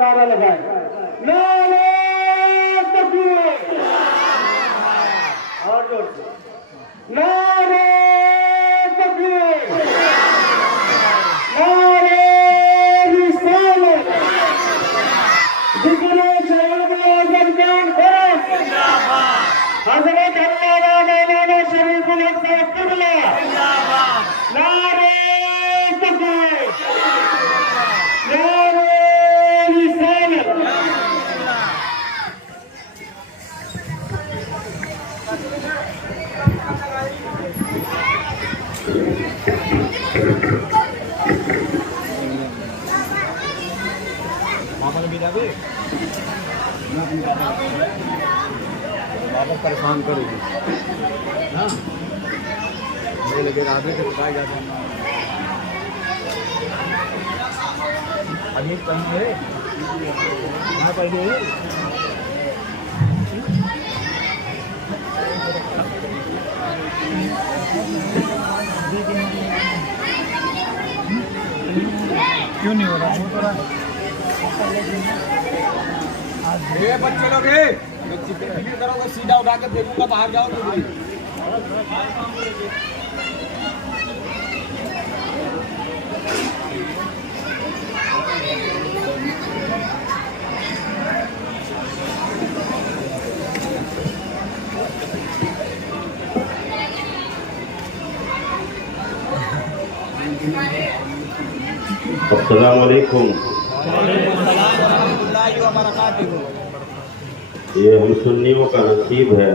نعرہ لگائیں. نعرہ تکبیر. اور جوڑ سے نعرہ تکبیر. نعرہ رسالت. ذکر شعب اعظم جان خان حضرت علامہ مولانا شریف الاقصی قبلہ. نعرہ تکبیر. نعرہ رسالت. پریشان کرے گی لیکن آدمی سے بتایا جاتا ہے ابھی پہلے یہاں پہلے کیوں نہیں ہو رہا بچے لوگ کرو گے سیدھا اٹھا کے دیکھوں گا باہر جاؤ تو السلام علیکم. یہ ہم سنیوں کا نصیب ہے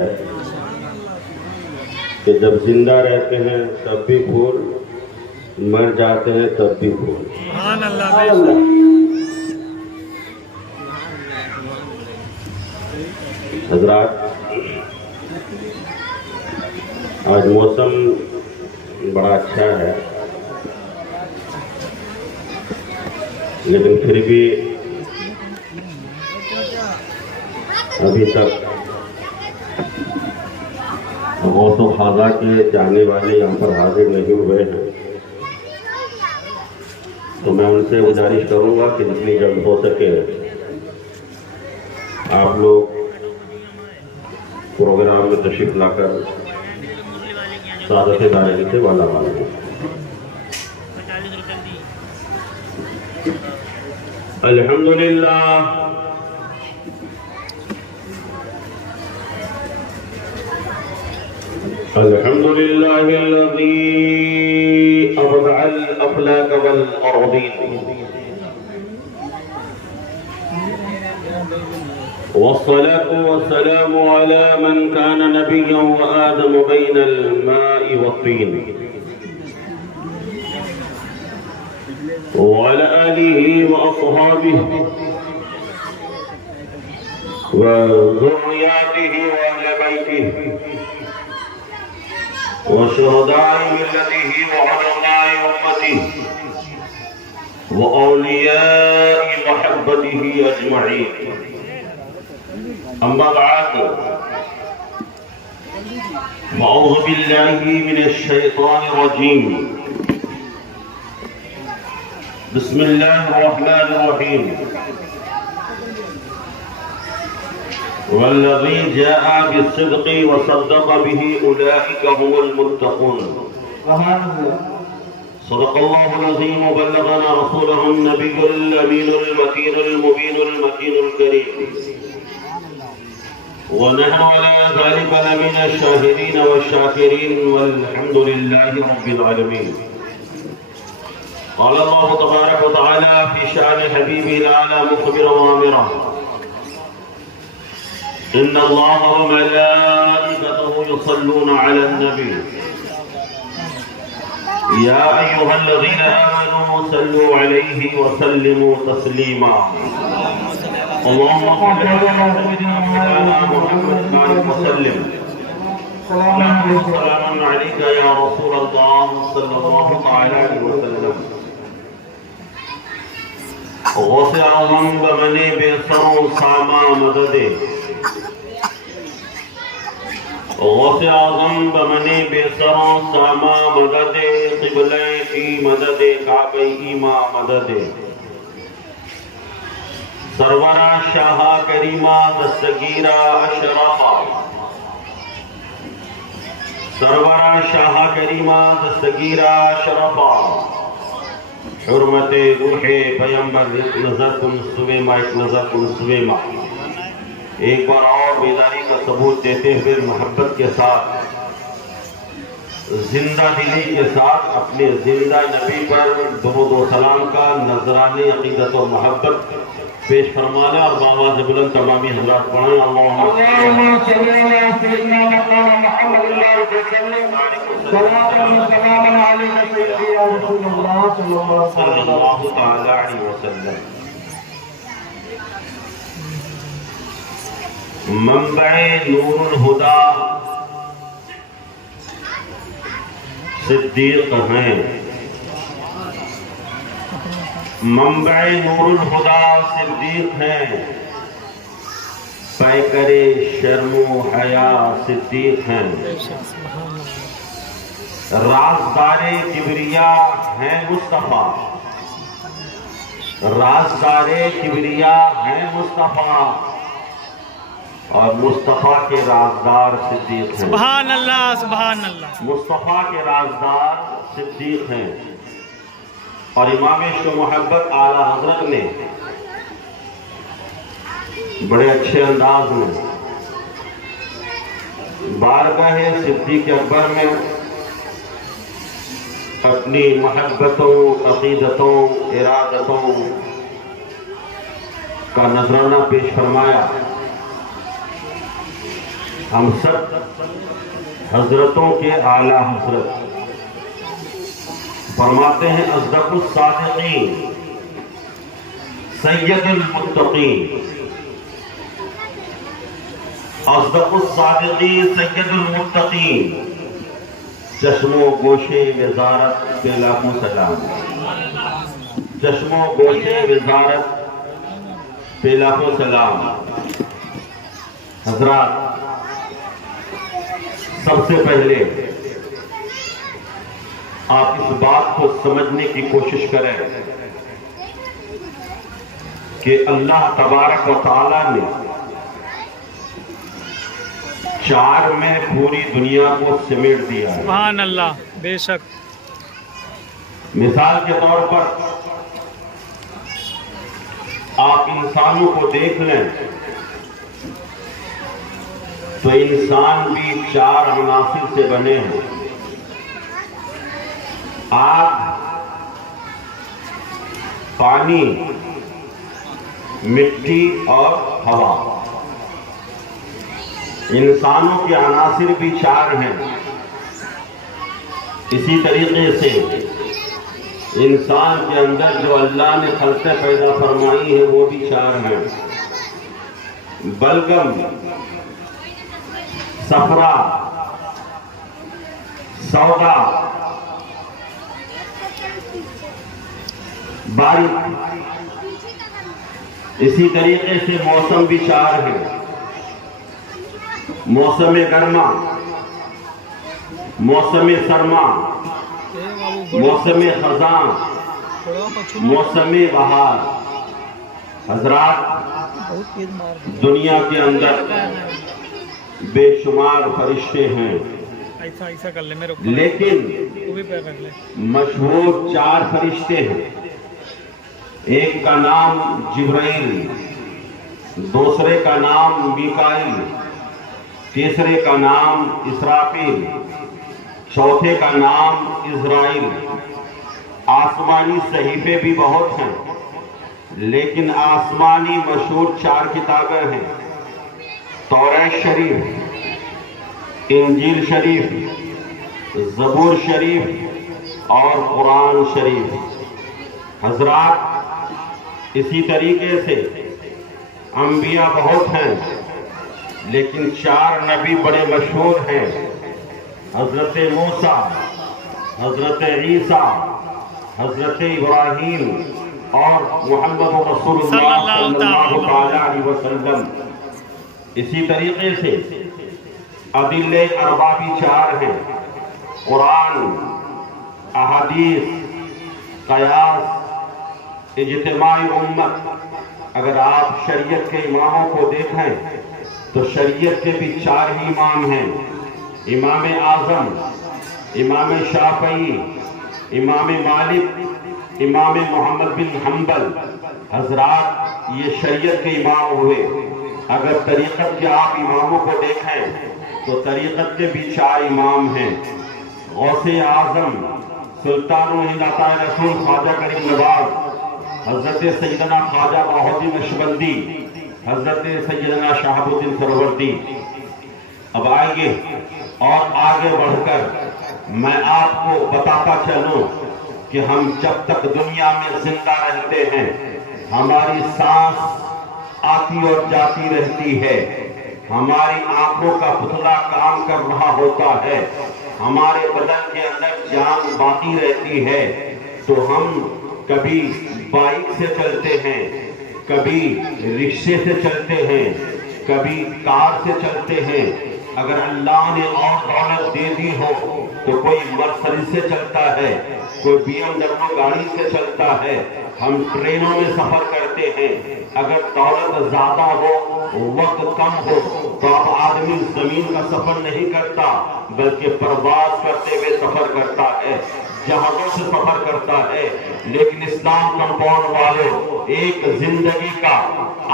کہ جب زندہ رہتے ہیں تب بھی پھول، مر جاتے ہیں تب بھی پھول. حضرات، آج موسم بڑا اچھا ہے، لیکن پھر بھی ابھی تک غوث و خواجہ کے جانے والے یہاں پر حاضر نہیں ہوئے ہیں. تو میں ان سے گزارش کروں گا کہ جتنی جلد ہو سکے آپ لوگ پروگرام میں تشریف لا کر سعادت دائرے سے والا ہوں. الحمدللہ الحمد لله الذي أبدع الأفلاك والأرضين والصلاة والسلام على من كان نبيا وآدم بين الماء والطين وعلى آله وأصحابه وذرياته وأهل بيته وشهداء ملته وعلماء أمته وأولياء محبته أجمعين. أما بعد، فأعوذ بالله من الشيطان الرجيم. بسم الله الرحمن الرحيم. والذي جاء بالصدق وصدق به أولئك هم المتقون. صدق الله العظيم وبلغنا رسوله النبي الأمين المتين المبين المتين الكريم. ونحن على ذلك لمن الشاهدين والشاكرين والحمد لله رب العالمين. قال الله تبارك وتعالى في شأن حبيبه الأعلى مخبرا وآمرا: إن الله وملائكته يصلون على النبي يا أيها الذين آمنوا صلوا عليه وسلموا تسليما. اللهم صل على سيدنا محمد وسلم. سلام عليك يا رسول الله صلى الله عليه وسلم. غوث اعظم بمنی بے سرو ساما مددے، غوث اعظم بمنی بے سرو ساما مددے، قبلہ کی مددے، کعبہ ایما مددے. سرورہ شاہ کریمہ دستگیرہ اشرفہ، سرورہ شاہ کریمہ دستگیرہ اشرفہ، حرمت روح پیمبر ایک نظر کن سویمہ، ایک نظر کن سویمہ۔ ایک بار اور بیداری کا ثبوت دیتے ہوئے محبت کے ساتھ، زندہ دلی کے ساتھ اپنے زندہ نبی پر درود و سلام کا نذرانِ عقیدت و محبت پیش فرمانا، اور بآواز بلند تمامی حضرات پڑھیں اللہم صلی علی سیدنا مولانا محمد وسلم، صلاۃ و سلام علیہ سیدنا رسول اللہ صلی اللہ تعالی علیہ وسلم۔ منبع نور الہدیٰ صدیق ہیں، منبع نور الہدیٰ صدیق ہیں، پیکر شرم و حیا صدیق ہیں، رازدار کبریا ہیں مصطفیٰ، رازدار کبریا ہیں مصطفیٰ، اور مصطفیٰ کے رازدار صدیق ہیں۔ سبحان اللہ سبحان اللہ۔ مصطفیٰ کے رازدار صدیق ہیں، اور امام عشق و محبت اعلیٰ حضرت نے بڑے اچھے انداز میں بارگاہ صدیق اکبر میں اپنی محبتوں، عقیدتوں، ارادتوں کا نذرانہ پیش فرمایا۔ ہم سب حضرتوں کے اعلیٰ حضرت فرماتے ہیں اصدق الصادقین سید المتقین، اصدق الصادقین سید المتقین، چشم و گوشے وزارت پہ لاکھوں سلام، چشم و گوشے وزارت پہ لاکھوں سلام۔ حضرات، سب سے پہلے آپ اس بات کو سمجھنے کی کوشش کریں کہ اللہ تبارک و تعالیٰ نے چار میں پوری دنیا کو سمیٹ دیا ہے۔ سبحان اللہ، بے شک۔ مثال کے طور پر آپ انسانوں کو دیکھ لیں تو انسان بھی چار عناصر سے بنے ہیں: آگ، پانی، مٹی اور ہوا۔ انسانوں کے عناصر بھی چار ہیں۔ اسی طریقے سے انسان کے اندر جو اللہ نے خلقیں پیدا فرمائی ہیں وہ بھی چار ہیں: بلغم، صفرا، سودا، باریک۔ اسی طریقے سے موسم بھی چار ہیں: موسم گرما، موسم سرما، موسم خزاں، موسم بہار۔ حضرات، دنیا کے اندر بے شمار فرشتے ہیں، ایسا کر لے میرے لیکن مشہور چار فرشتے ہیں۔ ایک کا نام جبرائیل، دوسرے کا نام میکائیل، تیسرے کا نام اسرافیل، چوتھے کا نام عزرائیل۔ آسمانی صحیفے بھی بہت ہیں، لیکن آسمانی مشہور چار کتابیں ہیں: توریت شریف، انجیل شریف، زبور شریف اور قرآن شریف۔ حضرات، اسی طریقے سے انبیاء بہت ہیں، لیکن چار نبی بڑے مشہور ہیں: حضرت موسیٰ، حضرت عیسیٰ، حضرت ابراہیم اور محمد رسول اللہ صلی اللہ علیہ وسلم۔ اسی طریقے سے ادلہ اربعہ بھی چار ہیں: قرآن، احادیث، قیاس، اجتماع امت، اگر آپ شریعت کے اماموں کو دیکھیں تو شریعت کے بھی 4 ہی امام ہیں، امام اعظم، امام شافعی، امام مالک، امام محمد بن حنبل۔ حضرات یہ شریعت کے امام ہوئے۔ اگر طریقت کے آپ اماموں کو دیکھیں تو طریقت کے بھی 4 امام ہیں، غوث اعظم سلطان العطا رسول خواجہ کریم نواز، حضرت سیدنا خواجہ بہاؤالدین نقشبندی، حضرت سیدنا شہاب الدین سہروردی۔ اب آئیے اور آگے بڑھ کر میں آپ کو بتاتا چلوں کہ ہم جب تک دنیا میں زندہ رہتے ہیں ہماری سانس آتی اور جاتی رہتی ہے، ہماری آنکھوں کا پتلا کام کر رہا ہوتا ہے، ہمارے بدن کے اندر جان باقی رہتی ہے، تو ہم کبھی بائک سے چلتے ہیں، کبھی رکشے سے چلتے ہیں، کبھی کار سے چلتے ہیں۔ اگر اللہ نے اور دولت دے دی ہو تو کوئی مرسڈیز سے چلتا ہے، کوئی BMW گاڑی سے چلتا ہے، ہم ٹرینوں میں سفر کرتے ہیں۔ اگر دولت زیادہ ہو، وقت کم ہو تو اب آدمی زمین کا سفر نہیں کرتا بلکہ پرواز کرتے ہوئے سفر کرتا ہے، جہازوں سے سفر کرتا ہے۔ لیکن اسلام کمپاؤنڈ والوں، ایک زندگی کا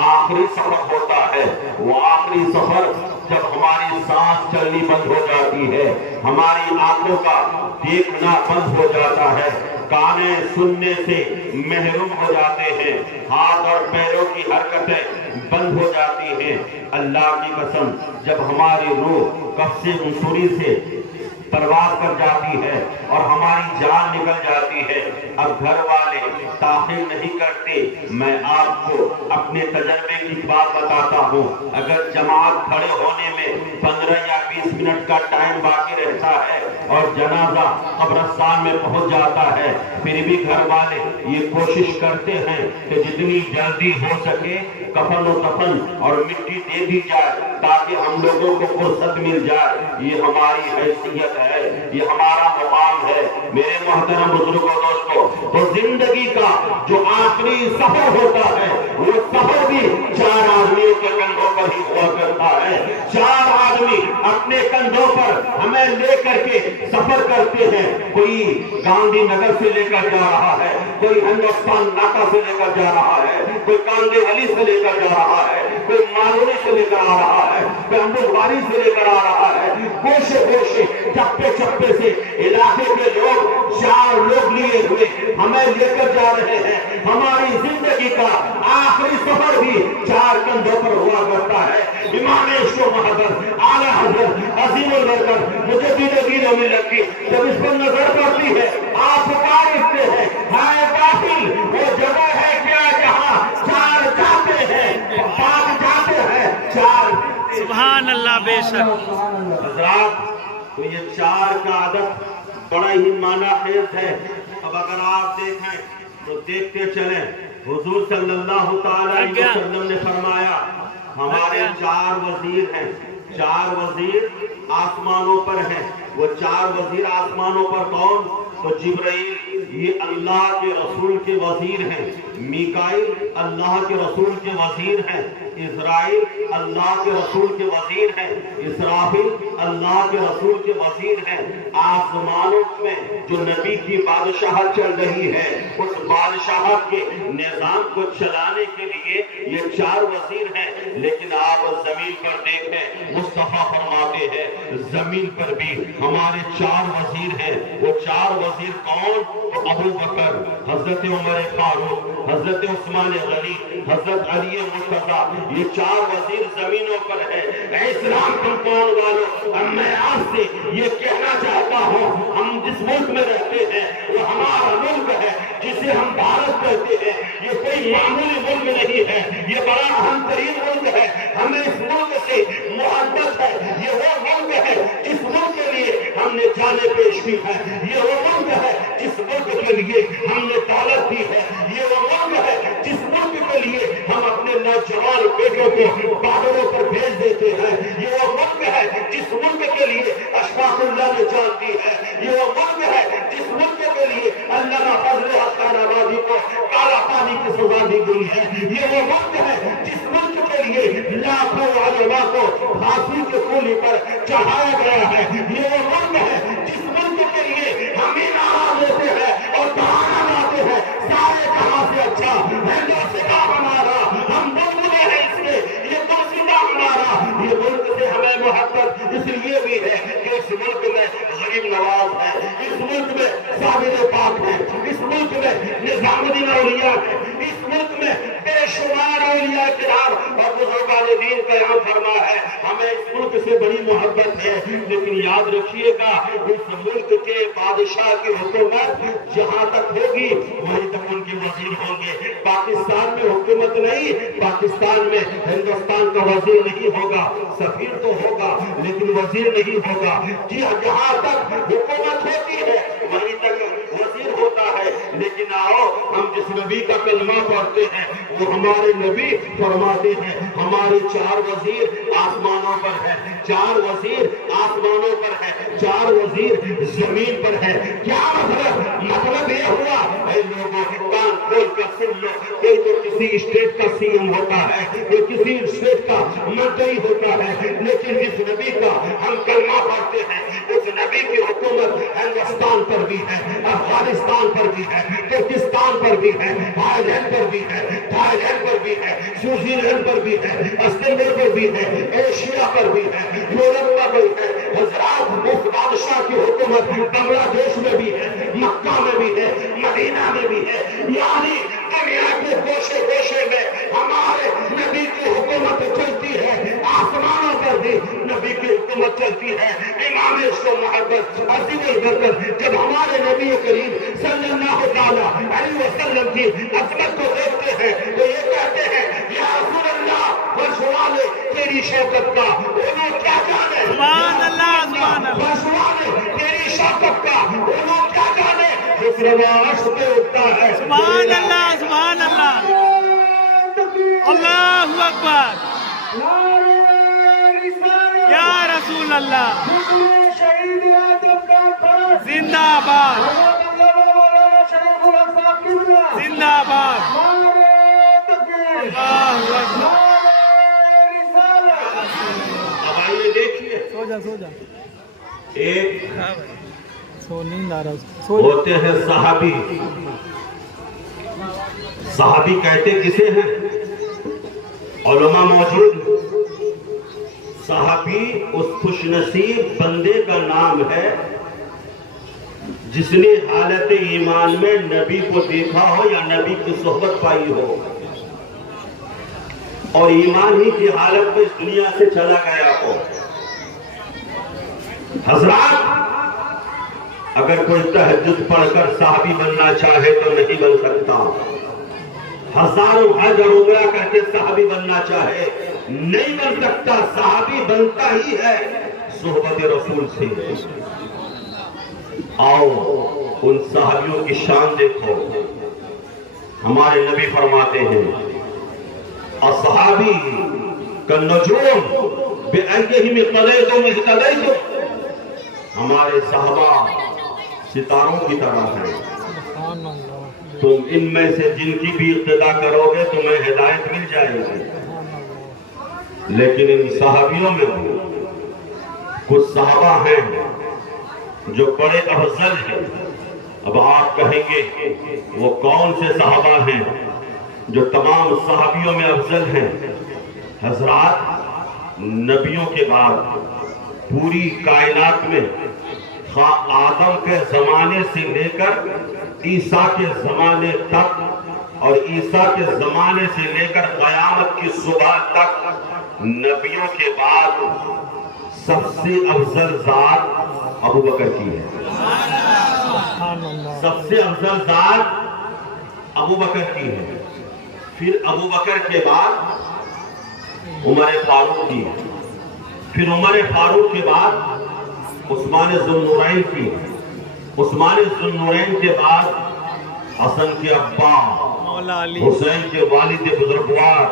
آخری سفر ہوتا ہے، وہ آخری سفر جب ہماری سانس چلنی بند ہو جاتی ہے، ہماری آنکھوں کا دیکھنا بند ہو جاتا ہے، کانیں سننے سے محروم ہو جاتے ہیں، ہاتھ اور پیروں کی حرکتیں بند ہو جاتی ہیں۔ اللہ کی قسم جب ہماری روح قبض منصوری سے پرواز کر جاتی ہے اور ہماری جان نکل جاتی ہے، اب گھر والے تاخیر نہیں کرتے۔ میں آپ کو اپنے تجربے کی بات بتاتا ہوں، اگر جماعت کھڑے ہونے میں 15 یا 20 منٹ کا ٹائم باقی رہتا ہے اور جنازہ قبرستان میں پہنچ جاتا ہے، پھر بھی گھر والے یہ کوشش کرتے ہیں کہ جتنی جلدی ہو سکے کفن و دفن اور مٹی دے دی جائے تاکہ ہم لوگوں کو فرصت مل جائے۔ یہ ہماری حیثیت ہے، یہ ہمارا مقام ہے۔ میرے محترم بزرگوں دوستو، تو زندگی کا جو آخری سفر ہوتا ہے وہ سفر بھی 4 آدمیوں کے کندھوں پر ہی ہوا کرتا ہے۔ 4 آدمی اپنے کندھوں پر ہمیں لے کر کے سفر کرتے ہیں۔ کوئی گاندھی نگر سے لے کر جا رہا ہے، کوئی ہندوستان ناکا سے لے کر جا رہا ہے، کوئی کاندے علی سے لے کر جا رہا ہے، کوئی مالونی سے لے کر آ رہا ہے، کوئی امبواری سے لے کر آ رہا ہے۔ گوشے گوشے چپے چپے سے علاقے کے لوگ 4 لوگ لیے ہوئے ہمیں لے کر جا رہے ہیں۔ ہماری زندگی کا آخری سفر بھی 4 کندھوں پر ہوا کرتا ہے۔ امام عشق و محبت اعلیٰ حضرت عظیم البرکت مجدد دین و ملت کی جب اس پر نظر پڑتی ہے، آپ پکار اٹھتے ہیں، ہائے غافل وہ جگہ ہے کیا جہاں 4 جاتے ہیں، 5 جاتے ہیں، 4 سبحان اللہ، بے شک حضرات۔ تو یہ 4 کا عدد بڑا ہی معنی خیز ہے۔ اب اگر آپ دیکھیں تو دیکھتے چلیں، حضور صلی اللہ تعالی علیہ وسلم نے فرمایا ہمارے 4 وزیر ہیں، 4 وزیر آسمانوں پر ہیں۔ وہ 4 وزیر آسمانوں پر کون؟ تو جبرائیل یہ اللہ کے رسول کے وزیر ہیں، میکائیل اللہ کے رسول کے وزیر ہیں، اسرائیل اللہ کے رسول کے وزیر ہیں، اسرافیل اللہ کے رسول کے وزیر ہیں۔ آسمانوں میں جو نبی کی بادشاہت چل رہی ہے، اس بادشاہت کے نظام کو چلانے کے لیے یہ 4 وزیر ہیں۔ لیکن آپ زمین پر دیکھیں، مصطفیٰ فرماتے ہیں زمین پر بھی ہمارے 4 وزیر ہیں۔ وہ 4 وزیر کون؟ تو ابو بکر، حضرت عمر فاروق، حضرت عثمان غنی، حضرت علی مرتضیٰ، یہ 4 وزیر زمینوں پر ہیں۔ اسلام کمپاؤنڈ والوں، میں آپ سے یہ کہنا چاہتا ہوں، ہم جس ملک میں رہتے ہیں وہ ہمارا ملک ہے جسے ہم بھارت کہتے ہیں۔ یہ کوئی معمولی ملک نہیں ہے، یہ بڑا اہم ترین ملک ہے۔ ہمیں اس ملک سے محبت ہے۔ یہ وہ ملک ہے جس ملک کے لیے ہم نے جانیں پیش کی ہے۔ یہ وہ ملک ہے جس ملک کے لیے ہم نے دولت دی ہے۔ یہ وہ ملک ہے جس ملک کے لیے ہم اپنے نوجوان بیٹوں کو بارڈروں پر بھیج دیتے ہیں۔ یہ وہ ملک ہے جس ملک کے لیے اشفاق اللہ نے جان دی ہے۔ یہ وہ ملک ہے جس ملک کے لیے علامہ فضل حق آبادی کو کالا پانی کی سزا دی گئی ہے۔ یہ وہ وقت ہے جس ملک کے لیے لاکھوں علماء کو پھانسی کے پھولی پر چڑھایا گیا ہے۔ یہ وہ وقت ہے جس ملک کے لیے ہم انعام لیتے ہیں اور بہانا لاتے ہیں سارے جہاں سے اچھا ہندوستان ہمارا، ہم بلبلے ہیں اس میں، یہ دوسرا ہمارا۔ یہ ملک سے ہمیں محبت اس لیے بھی ہے کہ اس ملک میں غریب نواز ہے، اس ملک میں صابر پاک ہے، اس ملک میں نظام الدین اولیاء ہے، اس ملک میں بے شمار اولیاء کرام اور بزرگان دین قیام فرما ہے۔ ہمیں اس ملک سے بڑی محبت ہے، لیکن یاد رکھیے گا اس ملک کے بادشاہ کی حکومت جہاں تک ہوگی وہیں تک ان کے وزیر ہوں گے۔ پاکستان میں حکومت نہیں، پاکستان میں ہندوستان کا وزیر نہیں ہوگا، سفیر تو ہوگا لیکن وزیر نہیں ہوگا۔ جی جہاں تک حکومت ہوتی ہے وہیں تک وزیر ہوتا ہے۔ لیکن آؤ ہم جس نبی کا کلمہ پڑھتے ہیں وہ ہمارے نبی فرماتے ہیں ہمارے 4 وزیر آسمانوں پر ہے، 4 وزیر آسمانوں پر ہے، 4 وزیر زمین پر ہے۔ کیا مطلب یہ ہوا اے لوگوں کان کھول کر سن لو، کوئی تو کسی اسٹیٹ کا سی ایم ہوتا ہے، کوئی کسی اسٹیٹ کا منتری ہوتا ہے، لیکن جس نبی کا ہم کلمہ پڑھتے ہیں اس نبی کی حکومت ہندوستان پر بھی ہے، افغانستان پر بھی ہے، ترکستان پر بھی ہے، تھائی لینڈ پر بھی ہے، سوئٹزرلینڈ لینڈ پر بھی ہے، استنبول پر بھی ہے، ایشیا پر بھی ہے، یورپ پر بھی ہے۔ حضرات اس بادشاہ کی حکومت بنگلہ دیش میں بھی ہے، مکہ میں بھی ہے، مدینہ میں بھی ہے، یعنی دنیا کے گوشے گوشے میں ہمارے نبی کی حکومت چلتی ہے۔ آسمانوں پر بھی نبی کی حکومت چلتی ہے۔ امام عشق و محبت عظیم البرکت جب ہمارے نبی کریم صلی اللہ علیہ وسلم کی عظمت کو دیکھتے ہیں تو یہ کہتے ہیں یا رسول اللہ فرشوالے تیری شوکت کا انہوں کیا جانے، سبحان اللہ سبحان اللہ فرشوالے تیری شوکت کا انہوں کیا جانے، جس رواش پہ اٹھتا ہے۔ سبحان اللہ سبحان اللہ اللہ اکبر یا رسول اللہ زندہ باد زندہ باد اللہ اکبر۔ اب آئیے دیکھیے سو جا ایک سو نیند آ رہا ہے ہوتے ہیں صحابی۔ صحابی کہتے کسے ہیں؟ علماء موجود۔ صحابی اس خوش نصیب بندے کا نام ہے جس نے حالت ایمان میں نبی کو دیکھا ہو یا نبی کی صحبت پائی ہو اور ایمان ہی کی حالت میں اس دنیا سے چلا گیا ہو۔ حضرات اگر کوئی تہجد پڑھ کر صحابی بننا چاہے تو نہیں بن سکتا، ہزاروں حج اور عمرہ کہتے صحابی بننا چاہے نہیں بن سکتا۔ صحابی بنتا ہی ہے صحبت رسول سے۔ آؤ ان صحابیوں کی شان دیکھو۔ ہمارے نبی فرماتے ہیں اصحابی کالنجوم بأیہم اقتدیتم اہتدیتم، ہمارے صحابہ ستاروں کی طرح ہیں، تم ان میں سے جن کی بھی اقتدا کرو گے تمہیں ہدایت مل جائے گی۔ لیکن ان صحابیوں میں کچھ صحابہ ہیں جو بڑے افضل ہیں۔ اب آپ کہیں گے وہ کون سے صحابہ ہیں جو تمام صحابیوں میں افضل ہیں؟ حضرات نبیوں کے بعد پوری کائنات میں خواہ آدم کے زمانے سے لے کر عیسیٰ کے زمانے تک اور عیسیٰ کے زمانے سے لے کر قیامت کی صبح تک نبیوں کے بعد سب سے افضل ذات ابو بکر کی ہے۔ سب سے افضل ذات ابو بکر کی ہے، پھر ابو بکر کے بعد عمر فاروق کی، پھر عمر فاروق کے بعد عثمان ذوالنورین کی، عثمان ذوالنورین کے بعد حسن کے ابا مولا علی حسین کے والد بزرگوار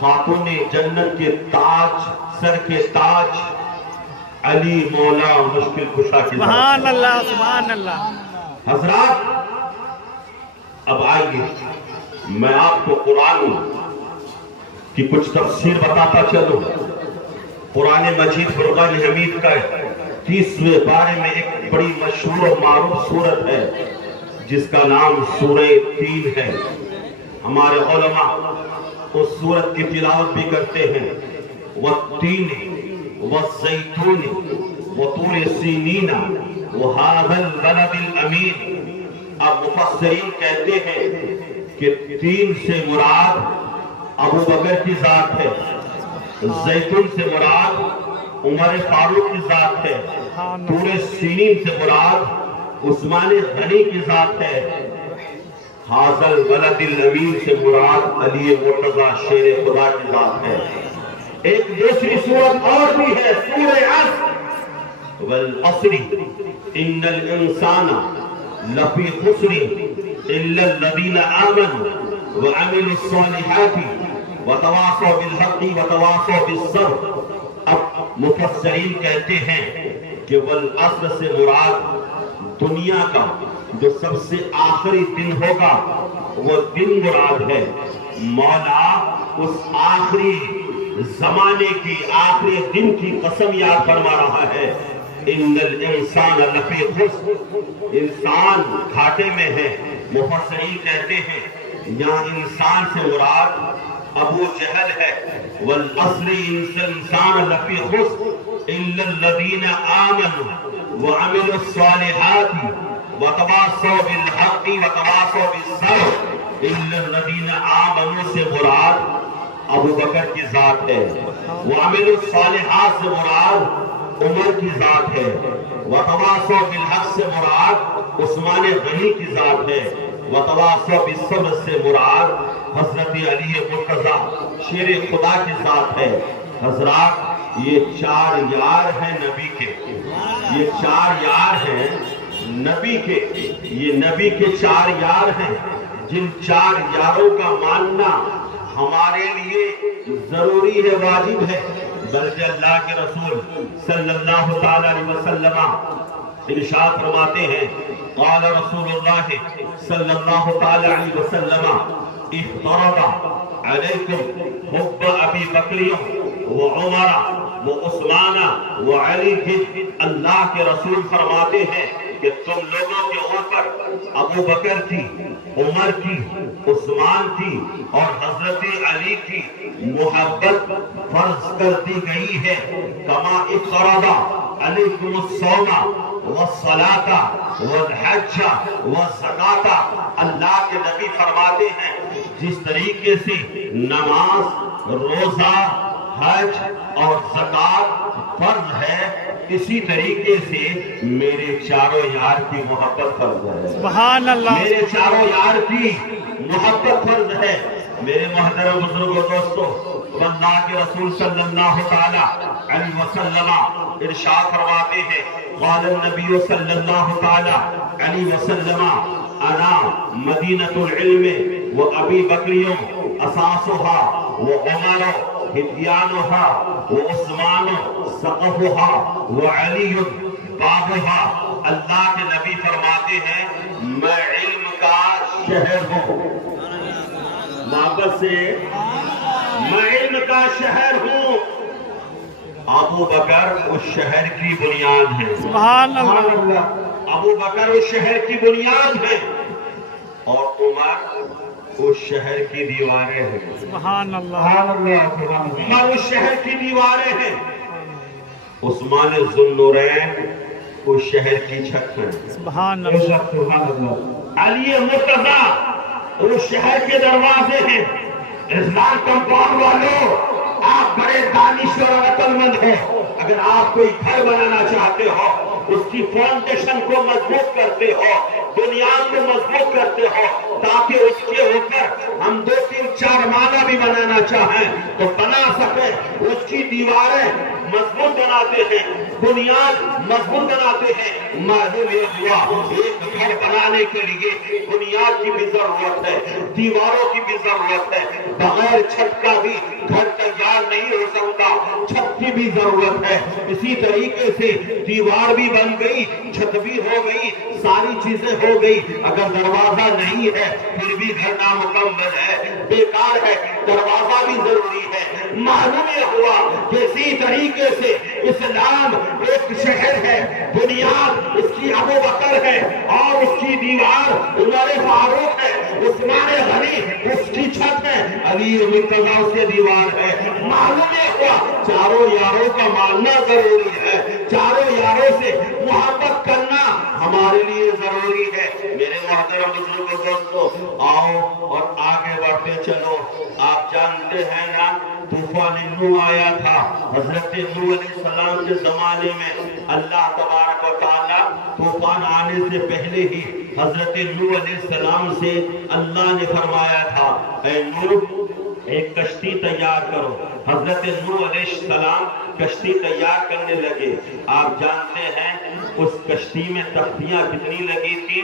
خاتون جنت کے تاج، سر کے تاج علی مولا مشکل کشا کی ذات۔ سبحان اللہ سبحان اللہ۔ حضرات اب آئیے میں آپ کو قرآن کی کچھ تفسیر بتاتا چلوں. قرآن مجید فرقان حمید کا 30ویں پارے میں ایک بڑی مشہور و معروف سورت ہے جس کا نام سورہ تین ہے. ہمارے علماء اس سورت کی تلاوت بھی کرتے ہیں. والتین والزیتون وطور سینین وہذا البلد الامین. اب مفسرین کہتے ہیں کہ تین سے مراد ابو بکر کی ذات ہے, زیتون سے مراد عمر فاروق کی ذات ہے, طور سینین سے مراد عثمان غنی کی ذات ہے, ھذا البلد الامین سے مراد علی مرتضی شیر خدا کی ذات ہے. ایک دوسری سورت اور بھی ہے سورہ عصر والعصر ان الانسان لفی خسر الا الذین آمنوا وعملوا الصالحات وتواصوا بالحق وتواصوا بالصبر. اب مفسرین کہتے ہیں کہ والعصر سے مراد دنیا کا جو سب سے آخری دن ہوگا وہ دن مراد ہے. مولا اس آخری زمانے کی آخری دن کی قسم یاد فرما رہا ہے. ان الانسان لفی خسر, انسان گھاٹے میں ہے. مفسرین کہتے ہیں یہاں انسان سے مراد ابو جہل ہے. والعصر انسان لفی خسر الا الذین آمنوا وعملوا الصالحات وتواصوا بالحق وتواصوا بالصبر. الا الذین آمنوا سے مراد ابو بکر کی ذات ہے. وعملوا الصالحات سے مراد عمر کی ذات ہے. وتواصوا بالحق سے مراد عثمان غنی کی ذات ہے. وتواصوا بالصبر سے مراد حضرت علی مرتضی شیر خدا کی ذات ہے. حضرات یہ چار یار ہیں نبی کے, یہ چار یار ہیں نبی کے, یہ نبی کے چار یار ہیں جن چار یاروں کا ماننا ہمارے لیے ضروری ہے, واجب ہے. بلکہ اللہ کے رسول صلی اللہ تعالی علیہ وسلم ارشاد فرماتے ہیں قال رسول اللہ صلی اللہ تعالی علیہ وسلم افترض علیکم حب ابی بکر وعمر وعثمان وعلی. اللہ کے رسول فرماتے ہیں کہ تم لوگوں کے اوپر ابو بکر کی, عمر کی, عثمان کی اور حضرت علی کی محبت فرض کر دی گئی ہے. کما افترض علیکم الصوم والصلاۃ والحج والزکاۃ. اللہ کے نبی فرماتے ہیں جس طریقے سے نماز, روزہ, حج اور زکات فرض ہے اسی طریقے سے میرے چاروں یار کی محبت فرض ہے. سبحان اللہ. میرے چاروں یار کی محبت فرض ہے. میرے محترم بزرگوں دوستو, اللہ کے رسول صلی اللہ تعالی علیہ وسلم ارشاد فرماتے ہیں قال النبی صلی اللہ تعالی علیہ وسلم انا مدینۃ العلم وابی بکر اساسها وعمر ہدیانها وعثمان سقفها وعلی بابها. اللہ کے نبی فرماتے ہیں میں علم کا شہر ہوں, محبت سے میں علم کا شہر ہوں. ابو بکر اس شہر کی بنیاد ہے. سبحان اللہ. ابو بکر اس شہر کی بنیاد ہے اور عمر اس شہر کی دیواریں ہیں. سبحان اللہ. عمر اس شہر کی دیواریں ہیں. عثمان ذوالنورین اس شہر کی چھت ہے. سبحان اللہ. علی مرتضی اس شہر کے دروازے ہیں. اسلام کمپاؤنڈ والوں آپ بڑے دانشور اور عقل مند ہیں. اگر آپ کوئی گھر بنانا چاہتے ہو, اس کی فاؤنڈیشن کو مضبوط کرتے ہو, بنیاد کو مضبوط کرتے ہو تاکہ اس کے اوپر ہم 2 3 4 مالا بھی بنانا چاہیں تو بنا سکیں. اس کی دیواریں مضبوط بناتے ہیں, بنیاد مضبوط بناتے ہیں. معلوم یہ ہوا ایک گھر بنانے کے لیے بنیاد کی بھی ضرورت ہے, دیواروں کی بھی ضرورت ہے. بغیر چھت کا بھی گھر تیار نہیں ہو سکتا, چھت کی بھی ضرورت ہے. اسی طریقے سے دیوار بھی بن گئی، چھت بھی ہو گئی، ساری چیزیں ہو گئی، اگر دروازہ نہیں ہے پھر بھی گھر نامکمل ہے، بیکار ہے، دروازہ بھی ضروری ہے۔ معلوم یہ ہوا کہ اسی طریقے سے اسلام ایک شہر ہے، بنیاد اس کی ابو بکر ہے اور اس کی دیوار عمر فاروق ہے، عثمان غنی اس کی چھت ہے، علی مرتضیٰ اس کی دیوار ہے۔ معلوم یہ ہوا چاروں یاروں کا ماننا ضروری ہے، چاروں یاروں سے محبت کرنا ہمارے لیے ضروری ہے۔ میرے محترم بزرگوں دوستو، آؤ اور آگے بڑھتے چلو۔ آپ جانتے ہیں نا طوفان نوح آیا تھا، حضرت نوح علیہ السلام کے زمانے میں اللہ تبارک و تعالی طوفان آنے سے پہلے ہی حضرت نوح علیہ السلام سے اللہ نے فرمایا تھا اے نوح ایک کشتی تیار کرو۔ حضرت نوح علیہ السلام کشتی تیار کرنے لگے۔ آپ جانتے ہیں اس کشتی میں تختیاں کتنی لگی تھی؟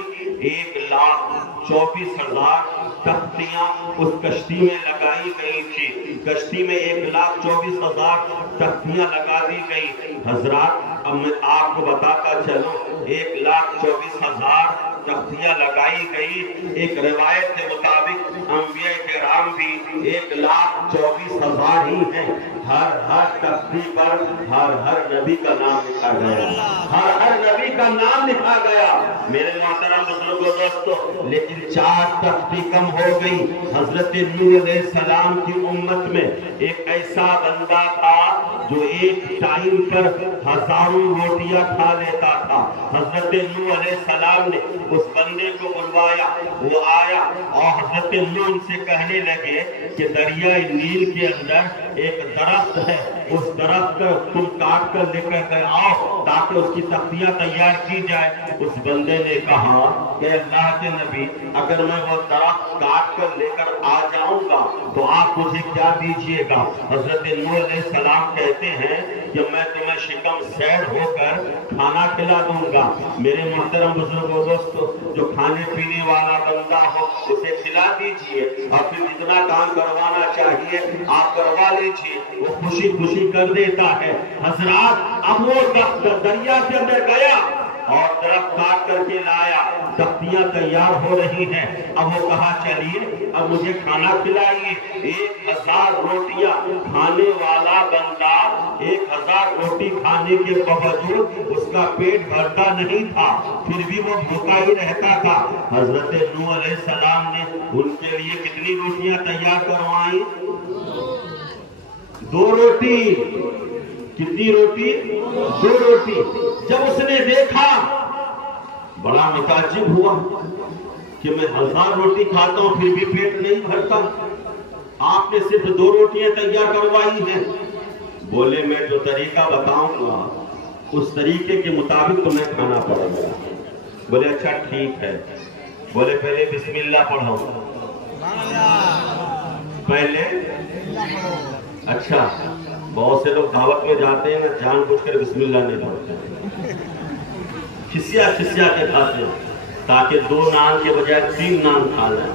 1,24,000 تختیاں اس کشتی میں لگائی گئی تھی۔ کشتی میں 1,24,000 تختیاں لگا دی گئی۔ حضرات اب میں آپ کو بتاتا چلوں 1,24,000 تختیاں لگائی گئی۔ ایک روایت کے مطابق انبیاء کرام بھی 1,24,000 ہی ہیں۔ ہر تختی پر ہر نبی کا نام لکھا گیا، ہر نبی کا نام لکھا گیا۔ میرے محترم بزرگوں دوستو، لیکن 4 تختی کم ہو گئی۔ حضرت نوح علیہ السلام کی امت میں ایک ایسا بندہ تھا جو ایک ٹائم پر 1000 روٹیاں کھا لیتا تھا۔ حضرت نوح علیہ السلام نے اس بندے کو بلوایا، وہ آیا اور حضرت نوح ان سے کہنے لگے کہ دریائے نیل کے اندر ایک درخت ہے، اس درخت کو تم کاٹ کر لے کر آؤ تاکہ اس کی تختیاں تیار کی جائے۔ اس بندے نے کہا کہ اللہ کے نبی اگر میں وہ درخت کاٹ کر لے کر آ جاؤں گا تو آپ مجھے کیا دیجئے گا؟ حضرت نوح علیہ السلام کہتے ہیں کہ میں تمہیں شکم سیر ہو کر کھانا کھلا دوں گا۔ میرے محترم بزرگوں دوستو، جو کھانے پینے والا بندہ ہو اسے کھلا دیجئے اور پھر جتنا کام کروانا چاہیے آپ کروا لیجئے، وہ خوشی خوشی کر دیتا ہے۔ حضرات اب وہ دریا کے اندر گیا اور درخت کاٹ کر کے لایا، تختیاں تیار ہو رہی ہیں۔ اب وہ کہا چلیے اب مجھے کھانا کھلائیے۔ 1000 روٹیاں کھانے والا بندہ 1000 روٹی کھانے کے باوجود اس کا پیٹ بھرتا نہیں تھا، پھر بھی وہ بھوکا ہی رہتا تھا۔ حضرت نوح علیہ السلام نے ان کے لیے کتنی روٹیاں تیار کروائیں؟ 2 روٹی۔ کتنی روٹی؟ 2 روٹی۔ جب اس نے دیکھا بڑا متعجب ہوا کہ میں 1000 روٹی کھاتا ہوں پھر بھی پیٹ نہیں بھرتا، آپ نے صرف 2 روٹیاں تیار کروائی ہیں۔ بولے میں جو طریقہ بتاؤں گا اس طریقے کے مطابق تمہیں کھانا پڑے گا۔ بولے اچھا ٹھیک ہے۔ بولے پہلے بسم اللہ پڑھو۔ پہلے اچھا بہت سے لوگ دعوت میں جاتے ہیں نا جان بوجھ کر بسم اللہ نہیں پڑھتے، کھسیا کے کھاتے ہیں تاکہ 2 نان کے بجائے 3 نان کھا لیں،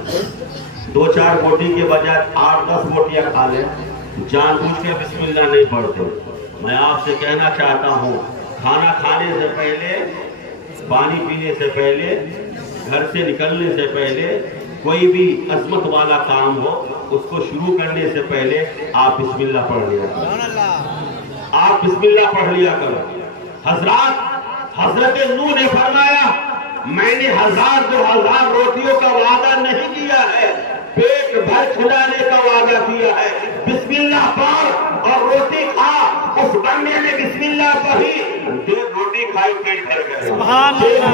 2-4 بوٹی کے بجائے 8-10 بوٹیاں کھا لیں، جان بوجھ کر بسم اللہ نہیں پڑھتے۔ میں آپ سے کہنا چاہتا ہوں کھانا کھانے سے پہلے، پانی پینے سے پہلے، گھر سے نکلنے سے پہلے کوئی بھی عظمت والا کام ہو اس کو شروع کرنے سے پہلے آپ بسم اللہ پڑھ لیا کرو، آپ بسم اللہ پڑھ لیا کرو۔ حضرات حضرت نوح نے فرمایا میں نے 1000 روٹیوں کا وعدہ نہیں کیا ہے، پیٹ بھر کھلانے کا وعدہ کیا ہے۔ بسم اللہ پڑھ اور روٹی کھا۔ اس بندے نے بسم اللہ پڑھی، 1 روٹی کھائی، پیٹ بھر گیا، سبحان اللہ،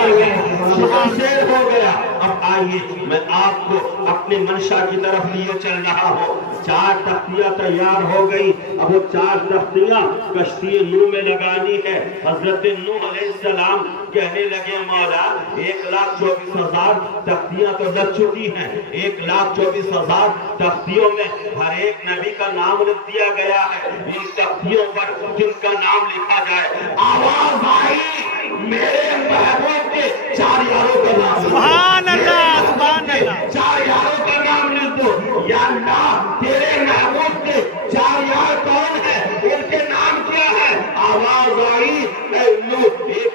شیر ہو گیا۔ اب آئیے میں آپ کو اپنے منشا کی طرف لیے چل رہا ہوں۔ 4 تختیاں تیار ہو گئی۔ اب وہ 4 تختیاں کشتی نوح میں لگانی ہے۔ حضرت نوح علیہ السلام کہنے لگے مولا 1,24,000 تختیاں تو لگ چکی ہیں، 1,24,000 تختیوں میں ہر ایک نبی کا نام لکھ دیا گیا ہے، ان تختیوں پر جن کا نام لکھا جائے۔ آواز آئی میرے محبوب کے 4 یاروں کا نام، سبحان اللہ، سبحان اللہ، 4 یاروں کا نام لکھ دو۔ یا اللہ تیرے محبوب کے 4 یار کون ہیں، ان کے نام کیا ہے؟ آواز آئی اے نوح ایک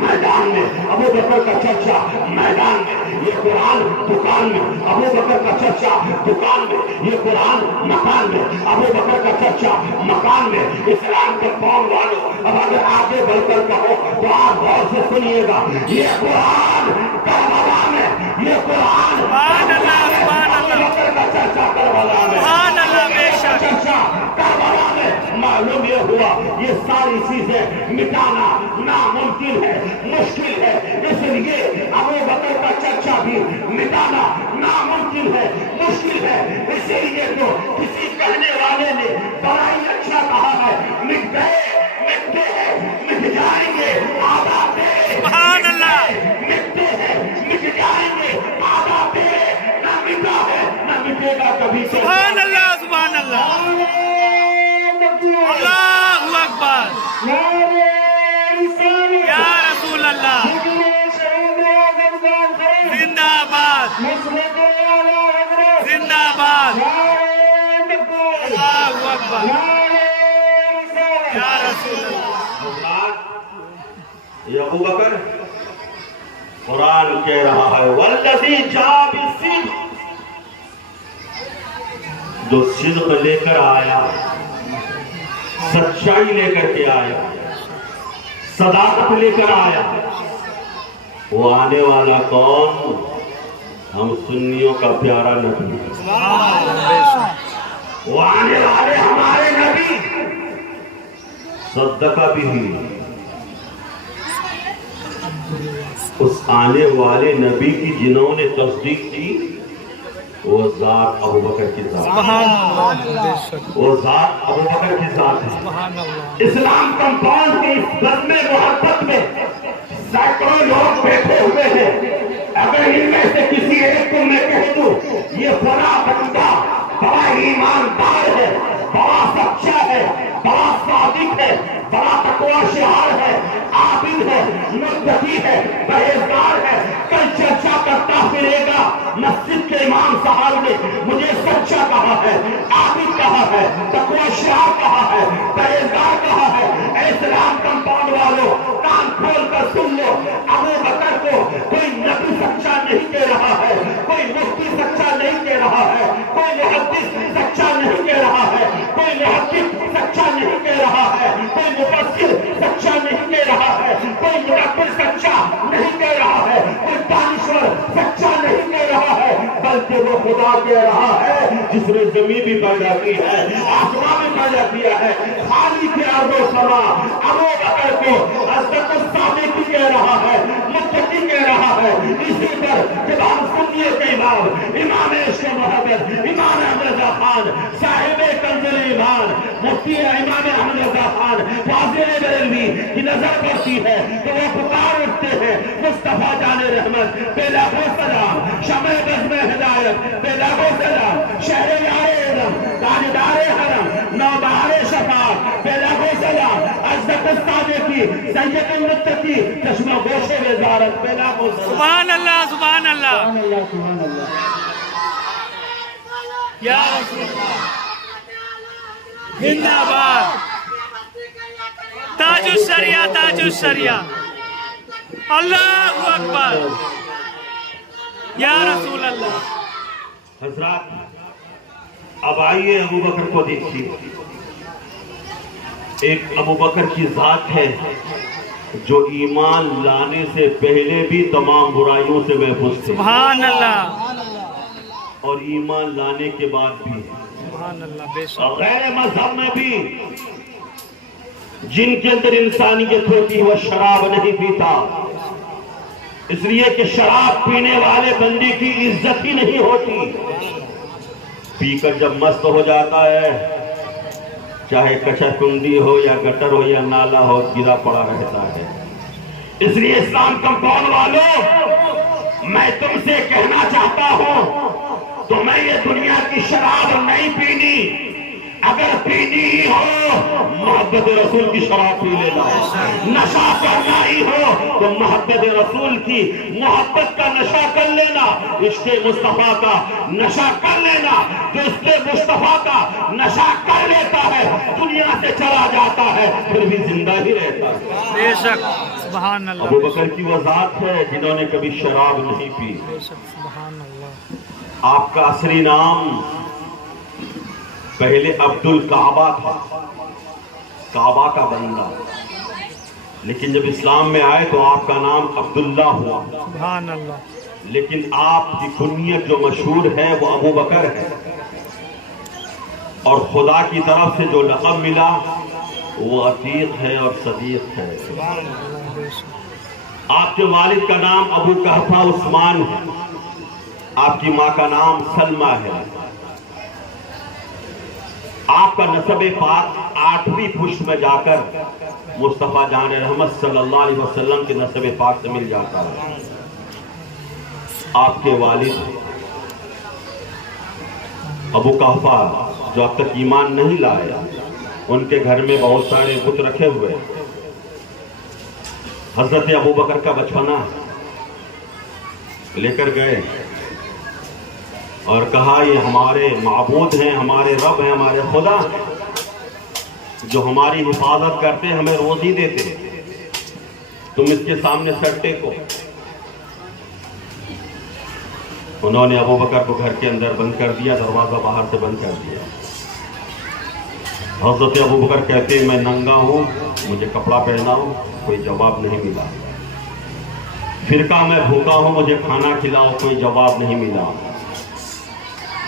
میدان میں ابو بکر کا چرچا میدان میں، یہ قرآن دکان میں ابو بکر کا چرچا دکان میں، یہ قرآن مکان میں ابو بکر کا چرچا مکان میں۔ اسلام کے قوم والوں اب اگر آگے بڑھ کر کہو تو آپ غور سے سنیے گا، یہ قرآن کربلا میں، یہ قرآن سبحان اللہ، سبحان اللہ، ابو بکر کا چرچا کربلا میں، سبحان اللہ، بے شک چرچا کربلا میں۔ معلوم یہ ہوا یہ ساری چیزیں مٹانا ناممکن ہے، مشکل ہے، اس لیے ابو بکر کا چرچا بھی مٹانا ناممکن ہے، مشکل ہے۔ اسی لیے تو کسی کہنے والے نے بڑا ہی اچھا کہا ہے، مٹ گئے مٹتے ہیں مٹ جائیں گے آدھا تیرے، سبحان اللہ، مٹتے ہیں مٹ جائیں گے آدھا تیرے، نہ مٹا ہے نہ مٹے گا کبھی۔ سبحان اللہ، سبحان اللہ، اللہ اکبر، یا رسول اللہ، زندہ باد، زندہ باد، اللہ اکبر، یا رسول اللہ۔ یہ ابو بکر قرآن کہہ رہا ہے والذی جاء بالصدق، جو صدق لے کر آیا، سچائی لے کر کے آیا، صداقت لے کر آیا، وہ آنے والا کون؟ ہم سنیوں کا پیارا نبی، وہ آنے والے ہمارے نبی، صدق بھی اس آنے والے نبی کی جنہوں نے تصدیق کی، وہ ذات ابو بکر کی ذات، وہ ذات ابو بکر کی ذات ہے۔ اسلام کمپاؤنڈ کے اس بزم محبت میں سینکڑوں لوگ بیٹھے ہوئے ہیں، اگر ان میں سے کسی ایک کو میں کہہ دوں یہ فلاں بندہ بڑا ایماندار ہے، بڑا سچا ہے، بڑا صادق ہے، بڑا تقوی شعار ہے، عابد ہے، متقی ہے، پرہیزگار ہے، کل چرچا کرتا پھرے گا مسجد کے امام صاحب نے مجھے سچا کہا ہے، عابد کہا ہے، تقوی شعار کہا ہے، پرہیزگار کہا ہے۔ اے اسلام کمپاؤنڈ والوں کان کھول کر سن لو، ابو بکر کو کوئی نبی سچا نہیں کہہ رہا ہے، کوئی مفتی سچا نہیں کہہ رہا ہے، کوئی محدث سچا نہیں کہہ رہا ہے، کوئی محدث سچا نہیں کہہ رہا ہے، کوئی مفسر سچا نہیں کہہ رہا ہے، کوئی منکر سچا نہیں کہہ رہا ہے، کوئی دانشور سچا نہیں کہہ رہا ہے، بلکہ وہ خدا کہہ رہا ہے جس نے زمین بھی پیدا کی ہے، آسمان بھی پیدا کیا ہے، خالق ارض و سما۔ ابو بکر کو حضرت الصادق کہہ رہا ہے، متقی کہہ رہا ہے۔ اسی پر جب ہم سنیے کے امام عشق محبت امام احمد رضا خان صاحب کنز ایمان مفتی امام احمد رضا خان فاضل بریلوی کی نظر پڑتی ہے تو وہ پکار اٹھتے ہیں مصطفیٰ جان رحمت بے لاکھوں سلام، شمع بزم ہدایت بے لاکھوں سلام، شہر یار علم تاجدار حرم نوبہار شفاعت بے لاکھوں سلام، عزت الصادقی سید المتقی چشمہ گوش وزارت بے لاکھوں سلام۔ سبحان اللہ، سبحان اللہ، سبحان اللہ۔ یا رسول اللہ، زندہ باد، تاج الشریعہ، تاج الشریعہ، اللہ اکبر، یا رسول اللہ۔ حضرات اب آئیے ابو بکر کو دیکھیے، ایک ابو بکر کی ذات ہے جو ایمان لانے سے پہلے بھی تمام برائیوں سے محفوظ تھے، سبحان اللہ، اور ایمان لانے کے بعد بھی، سبحان اللہ، بے شک، اور غیر مذہب میں بھی جن کے اندر انسانیت ہوتی وہ شراب نہیں پیتا، اس لیے کہ شراب پینے والے بندے کی عزت ہی نہیں ہوتی، پی کر جب مست ہو جاتا ہے چاہے کچا کنڈی ہو یا گٹر ہو یا نالا ہو گرا پڑا رہتا ہے۔ اس لیے اسلام کمپاؤنڈ والوں میں تم سے کہنا چاہتا ہوں تمہیں یہ دنیا کی شراب نہیں پینی، اگر پینی ہو محبت رسول کی شراب پی لینا، نشہ کرنا ہی ہو تو محبت رسول کی محبت کا نشہ کر لینا، عشق مصطفیٰ کا نشہ کر لینا۔ جو عشق مصطفیٰ کا نشہ کر لیتا ہے دنیا سے چلا جاتا ہے پھر بھی زندہ ہی رہتا ہے۔ بے شک سبحان اللہ، ابو بکر کی وہ ذات ہے جنہوں نے کبھی شراب نہیں پی۔ بے شک سبحان اللہ۔ آپ کا اصلی نام پہلے عبد الکعبہ تھا، کعبہ کا بندہ، لیکن جب اسلام میں آئے تو آپ کا نام عبداللہ ہوا، سبحان اللہ۔ لیکن آپ کی کنیت جو مشہور ہے وہ ابو بکر ہے، اور خدا کی طرف سے جو لقب ملا وہ عتیق ہے اور صدیق ہے۔ آپ کے والد کا نام ابو قحفہ عثمان ہے، آپ کی ماں کا نام سلمہ ہے۔ آپ کا نسب پاک 8ویں پشت میں جا کر مصطفیٰ جان رحمت صلی اللہ علیہ وسلم کے نسب پاک سے مل جاتا ہے۔ آپ کے والد ابو قحفہ جو اب تک ایمان نہیں لائے، ان کے گھر میں بہت سارے بت رکھے ہوئے۔ حضرت ابو بکر کا بچپنا لے کر گئے اور کہا یہ ہمارے معبود ہیں، ہمارے رب ہیں، ہمارے خدا ہیں جو ہماری حفاظت کرتے، ہمیں روزی دیتے، تم اس کے سامنے سر ٹیکو۔ انہوں نے ابو بکر کو گھر کے اندر بند کر دیا، دروازہ باہر سے بند کر دیا۔ حضرت ابو بکر کہتے ہیں میں ننگا ہوں، مجھے کپڑا پہنا ہوں، کوئی جواب نہیں ملا۔ فرقہ میں بھوکا ہوں، مجھے کھانا کھلاؤ، کوئی جواب نہیں ملا۔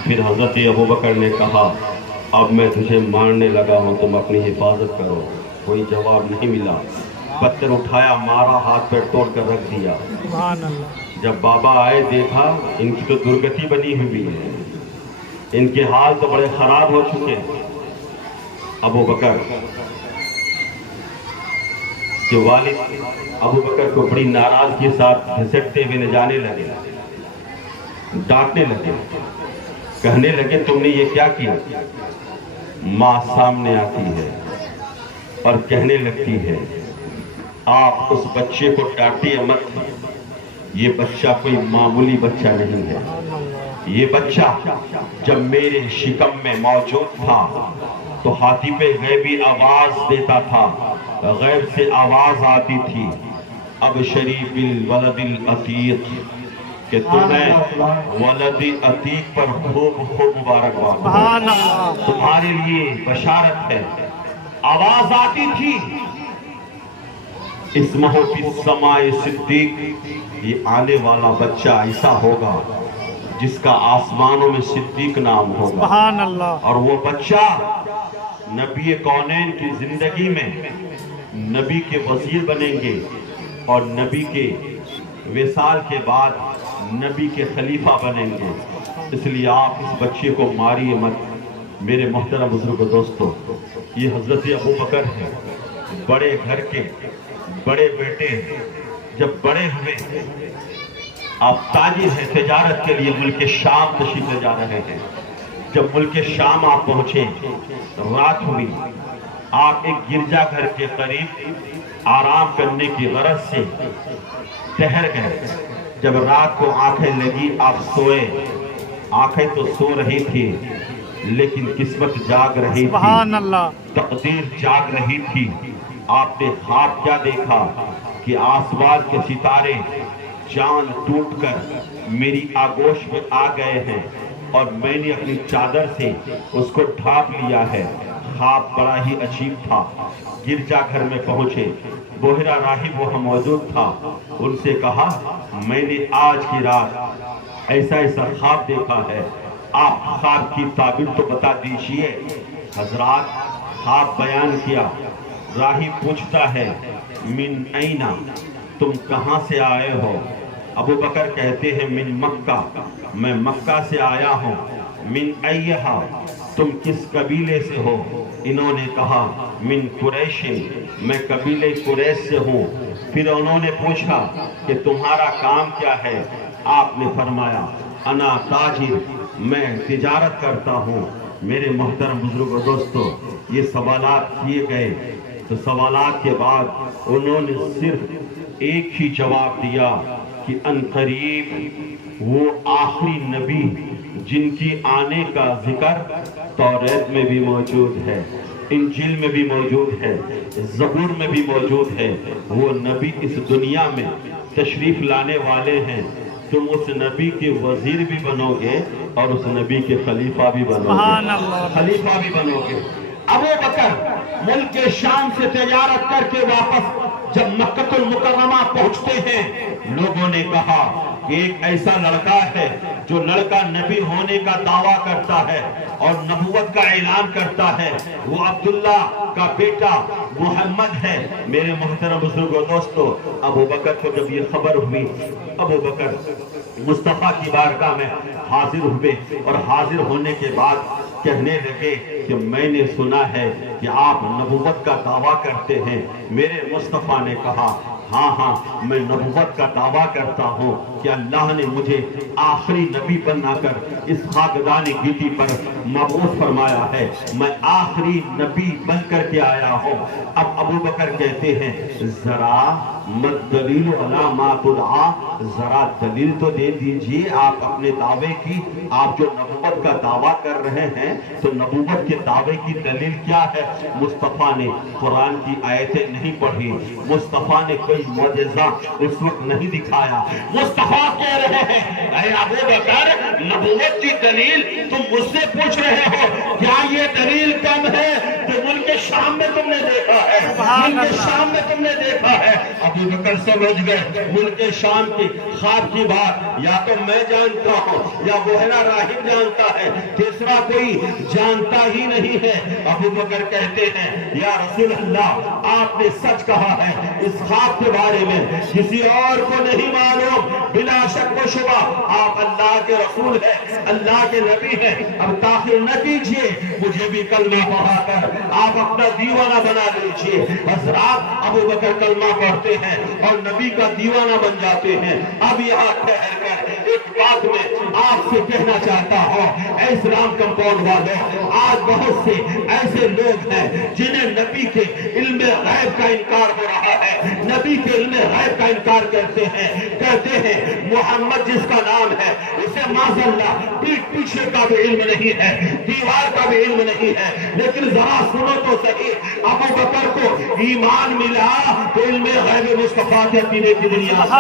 پھر حضرت ابو بکر نے کہا اب میں تجھے مارنے لگا ہوں، تم اپنی حفاظت کرو، کوئی جواب نہیں ملا۔ پتھر اٹھایا، مارا، ہاتھ پیر توڑ کر رکھ دیا۔ سبحان اللہ۔ جب بابا آئے دیکھا ان کی تو درگتی بنی ہوئی ہے، ان کے حال تو بڑے خراب ہو چکے ہیں۔ ابو بکر کے والد ابو بکر کو بڑی ناراضگی کے ساتھ گھسٹتے ہوئے جانے لگے، ڈانٹنے لگے، کہنے لگے تم نے یہ کیا کیا؟ ماں سامنے آتی ہے اور کہنے لگتی ہے آپ اس بچے کو ڈانٹیے مت، یہ بچہ کوئی معمولی بچہ نہیں ہے، یہ بچہ جب میرے شکم میں موجود تھا تو ہاتھی پہ غیبی آواز دیتا تھا، غیب سے آواز آتی تھی اب شریف الولد العتیق کہ تمہیں ولد عتیق پر خوب خوب مبارکباد، سبحان اللہ۔ تمہارے لیے بشارت ہے۔ آواز آتی تھی اسمہ فی السماء صدیق، یہ آنے والا بچہ ایسا ہوگا جس کا آسمانوں میں صدیق نام ہوگا، سبحان اللہ۔ اور وہ بچہ نبی کونین کی زندگی میں نبی کے وزیر بنیں گے اور نبی کے وصال کے بعد نبی کے خلیفہ بنیں گے۔ اس لیے آپ اس بچے کو ماریے مت۔ میرے محترم بزرگ دوستو، یہ حضرت ابو بکر ہیں، بڑے گھر کے بڑے بیٹے ہیں۔ جب بڑے ہوئے آپ تاجر ہیں، تجارت کے لیے ملک شام تشریف لے جا رہے ہیں۔ جب ملک شام آپ پہنچے، رات ہوئی، آپ ایک گرجا گھر کے قریب آرام کرنے کی غرض سے ٹہر گئے۔ جب رات کو آنکھیں لگی آپ سوئے، آنکھیں تو سو رہی تھی لیکن قسمت جاگ رہی تھی، سبحان اللہ۔ تقدیر جاگ رہی تھی۔ آپ نے خواب کیا دیکھا کہ آسمان کے ستارے چاند ٹوٹ کر میری آگوش میں آ گئے ہیں اور میں نے اپنی چادر سے اس کو ڈھانپ لیا ہے۔ خواب بڑا ہی عجیب تھا۔ گرجا گھر میں پہنچے، بوہرا راہب وہاں موجود تھا، ان سے کہا میں نے آج کی رات ایسا ایسا خواب دیکھا ہے، آپ خواب کی تعبیر تو بتا دیجئے۔ حضرات خواب بیان کیا۔ راہب پوچھتا ہے من اینا، تم کہاں سے آئے ہو؟ ابو بکر کہتے ہیں من مکہ، میں مکہ سے آیا ہوں۔ من ایہا، تم کس قبیلے سے ہو؟ انہوں نے کہا من قریش، میں قبیلے قریش سے ہوں۔ پھر انہوں نے پوچھا کہ تمہارا کام کیا ہے؟ آپ نے فرمایا انا تاجر، میں تجارت کرتا ہوں۔ میرے محترم بزرگوں دوستو، یہ سوالات کیے گئے تو سوالات کے بعد انہوں نے صرف ایک ہی جواب دیا کہ عنقریب وہ آخری نبی جن کی آنے کا ذکر توریت میں بھی موجود ہے، انجیل میں بھی موجود ہے، زبور میں بھی موجود ہے، وہ نبی اس دنیا میں تشریف لانے والے ہیں، تم اس نبی کے وزیر بھی بنو گے اور اس نبی کے خلیفہ بھی بنو گے، خلیفہ بھی بنو گے۔ ابو بکر ملک شام سے تجارت کر کے واپس جب مکہ المکرمہ پہنچتے ہیں، لوگوں نے کہا کہ ایک ایسا لڑکا ہے جو لڑکا نبی ہونے کا دعویٰ کرتا ہے اور نبوت کا اعلان کرتا ہے، وہ عبداللہ کا بیٹا محمد ہے۔ میرے محترم بزرگوں دوستو، ابو بکر کو جب یہ خبر ہوئی، ابو بکر مصطفیٰ کی بارگاہ میں حاضر ہوئے اور حاضر ہونے کے بعد کہنے لگے کہ میں نے سنا ہے کہ آپ نبوت کا دعویٰ کرتے ہیں۔ میرے مصطفیٰ نے کہا ہاں میں نبوت کا دعویٰ کرتا ہوں کہ اللہ نے مجھے آخری نبی بنا کر اس خاکدان گیتی پر مبعوث فرمایا ہے، میں آخری نبی بن کر کے آیا ہوں۔ اب ابو بکر کہتے ہیں ذرا مت دلیل علی ما تدعا، ذرا دلیل تو دے دیجئے آپ اپنے دعوے کی، آپ جو نبوت کا دعویٰ کر رہے ہیں تو نبوت کے دعوے کی دلیل کیا ہے؟ مصطفیٰ نے قرآن کی آیتیں نہیں پڑھی، مصطفیٰ نے کوئی معجزہ اس وقت نہیں دکھایا۔ مصطفیٰ کہہ رہے ہیں اے ابو بکر، نبوت کی دلیل تم مجھ سے پوچھ رہے ہو، کیا یہ دلیل کم ہے جو ملک شام میں تم نے دیکھا ہے؟ ملک شام میں تم نے دیکھا ہے۔ ابو بکر سمجھ گئے ملک شام کی خواب کی بات یا تو میں جانتا ہوں یا بوہلا راہب جانتا ہے، تیسرا کوئی جانتا ہی نہیں ہے۔ ابو بکر کہتے ہیں یا رسول اللہ، آپ نے سچ کہا ہے، اس خواب کے بارے میں کسی اور کو نہیں معلوم، بلا شک و شبہ آپ اللہ کے رسول ہیں، اللہ کے نبی ہیں۔ اب تاخیر نہ کیجئے، مجھے بھی کلمہ پڑھا کر آپ اپنا دیوانہ بنا لیجئے۔ حضرات ابو بکر کلمہ پڑھتے ہیں اور نبی کا دیوانہ بن جاتے ہیں۔ اب یہاں ٹھہر کر ایک بات میں آپ سے کہنا چاہتا ہوں، اے اسلام کمپاؤنڈ والوں، آج بہت سے ایسے لوگ ہیں جنہیں نبی کے علم غیب کا انکار ہو رہا ہے، نبی کے علم غیب کا انکار کرتے ہیں محمد جس کا نام ہے اسے معاذ اللہ پیٹھ پیچھے کا بھی علم نہیں ہے، دیوار کا بھی علم نہیں ہے۔ لیکن ذرا سنو تو صحیح، ابو بکر کو ایمان ملا تو علم غیب مصطفیٰ کے عقیدے کی دنیا سے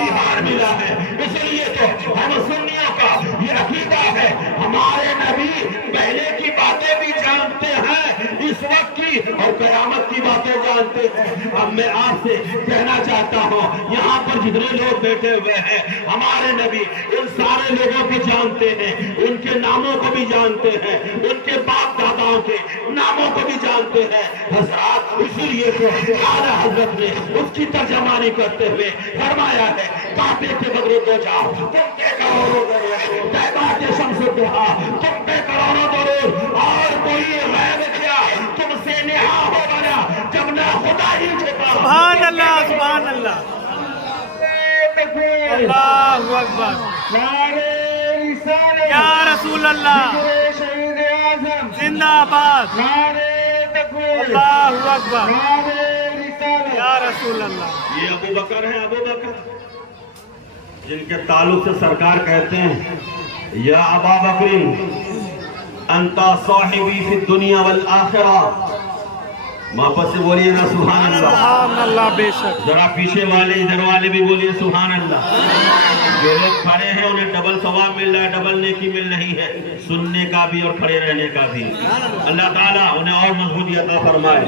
ایمان ملا ہے۔ اس لیے تو ہم سنیوں کا یہ عقیدہ ہے، ہمارے نبی پہلے کی باتیں بھی جانتے ہیں، اس وقت کی اور قیامت کی باتیں جانتے ہیں۔ اب میں آپ سے کہنا چاہتا ہوں، یہاں پر جتنے لوگ بیٹھے ہوئے ہیں ہمارے نبی ان سارے لوگوں کو جانتے ہیں، ان کے ناموں کو بھی جانتے ہیں، ان کے باپ داداؤں کے ناموں کو بھی جانتے ہیں۔ حضرات اسی لیے تو اعلیٰ حضرت نے اس کی ترجمانی کرتے ہوئے فرمایا ہے کعبے کے بدرے تو جاؤ تم پہ کروڑوں درود، طیبہ کے شمس الضحیٰ تم پہ کروڑوں درود، اور کوئی غیب کیا تم سے نہا ہو بنا جب نہ خدا ہی چھپا۔ سبحان اللہ، سبحان اللہ، اللہ اکبر، یا رسول اللہ شہید اعظم زندہ آباد، اللہ اکبر، یا رسول اللہ۔ یہ ابو بکر ہیں، ابو بکر جن کے تعلق سے سرکار کہتے ہیں یا ابا بکر انت صاحبی فی الدنیا والآخرہ۔ واپس سے بولیے نا سبحان اللہ، سبحان اللہ، بے شک، ذرا پیچھے والے ادھر والے بھی بولیے سبحان اللہ۔ جو لوگ کھڑے ہیں انہیں ڈبل ثواب مل رہا ہے، ڈبل نیکی مل رہی ہے، سننے کا بھی اور کھڑے رہنے کا بھی۔ اللہ تعالیٰ انہیں اور مضبوطی عطا فرمائے۔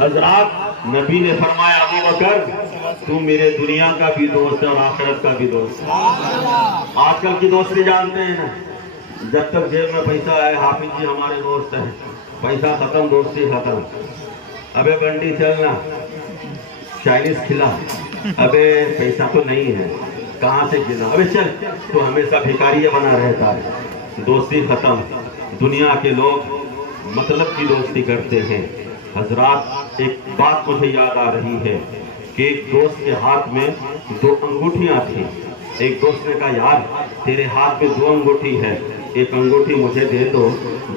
حضرات نبی نے فرمایا ابو بکر تم میرے دنیا کا بھی دوست ہے اور آخرت کا بھی دوست ہے۔ آج کل کی دوستی جانتے ہیں نا، جب تک جیب میں پیسہ ہے حافظ جی ہمارے دوست ہیں، پیسہ ختم دوستی ختم۔ ابے بنڈی چلنا، چائنیز کھلا، ابے پیسہ تو نہیں ہے، کہاں سے کھلا، ابے چل، تو ہمیشہ بھیکاری بنا رہتا ہے، دوستی ختم۔ دنیا کے لوگ مطلب کی دوستی کرتے ہیں۔ حضرات ایک بات مجھے یاد آ رہی ہے کہ ایک دوست کے ہاتھ میں 2 انگوٹھیاں تھیں۔ ایک دوست نے کہا یار تیرے ہاتھ میں 2 انگوٹھی ہے، ایک انگوٹھی مجھے دے دو،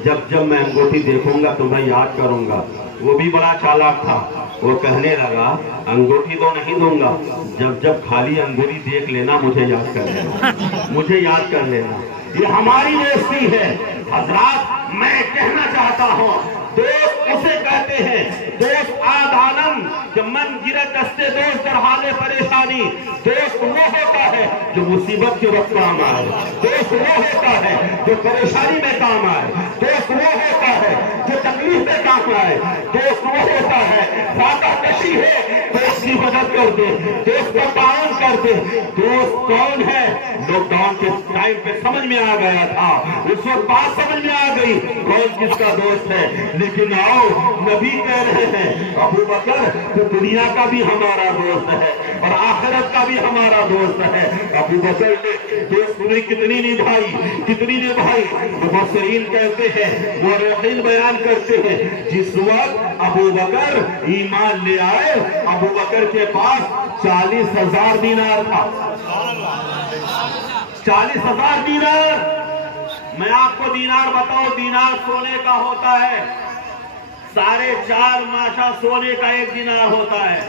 جب جب میں انگوٹھی دیکھوں گا تمہیں یاد کروں گا۔ وہ بھی بڑا چالاک تھا، وہ کہنے لگا انگوٹھی تو نہیں دوں گا، جب جب خالی انگوٹھی دیکھ لینا مجھے یاد کر لینا، مجھے یاد کر لینا۔ یہ ہماری دوستی ہے حضرات۔ میں کہنا چاہتا ہوں دوست اسے کہتے ہیں، دوست آدانم کہ من گرد دستے دوست در حال پریشانی۔ دوست وہ ہوتا ہے جو مصیبت کے وقت کام آئے، دوست وہ ہوتا ہے جو پریشانی میں کام آئے، دوست وہ ہوتا ہے جو تکلیف میں کام آئے، دوست وہ ہوتا ہے فاتح کشی ہے دوست کی مدد کر دے، دوست کا تعاون کر دے۔ دوست کون ہے؟ لاک ڈاؤن کے ٹائم پہ سمجھ میں آ گیا تھا، اس وقت بات سمجھ میں آ گئی کون کس کا دوست ہے۔ لیکن آؤ نبی کہہ رہے ہیں ابو بکر تو دنیا کا بھی ہمارا دوست ہے اور آخرت کا بھی ہمارا دوست ہے۔ ابو بکر نے دوست نے کتنی نبھائی۔ مفسرین کہتے ہیں، مورخین بیان کرتے ہیں، جس وقت ابو بکر ایمان لے آئے ابو بکر کے پاس 40,000 دینار تھا۔ 40,000 دینار۔ میں آپ کو دینار بتاؤں، دینار سونے کا ہوتا ہے، 4.5 ماشا سونے کا 1 دینار ہوتا ہے،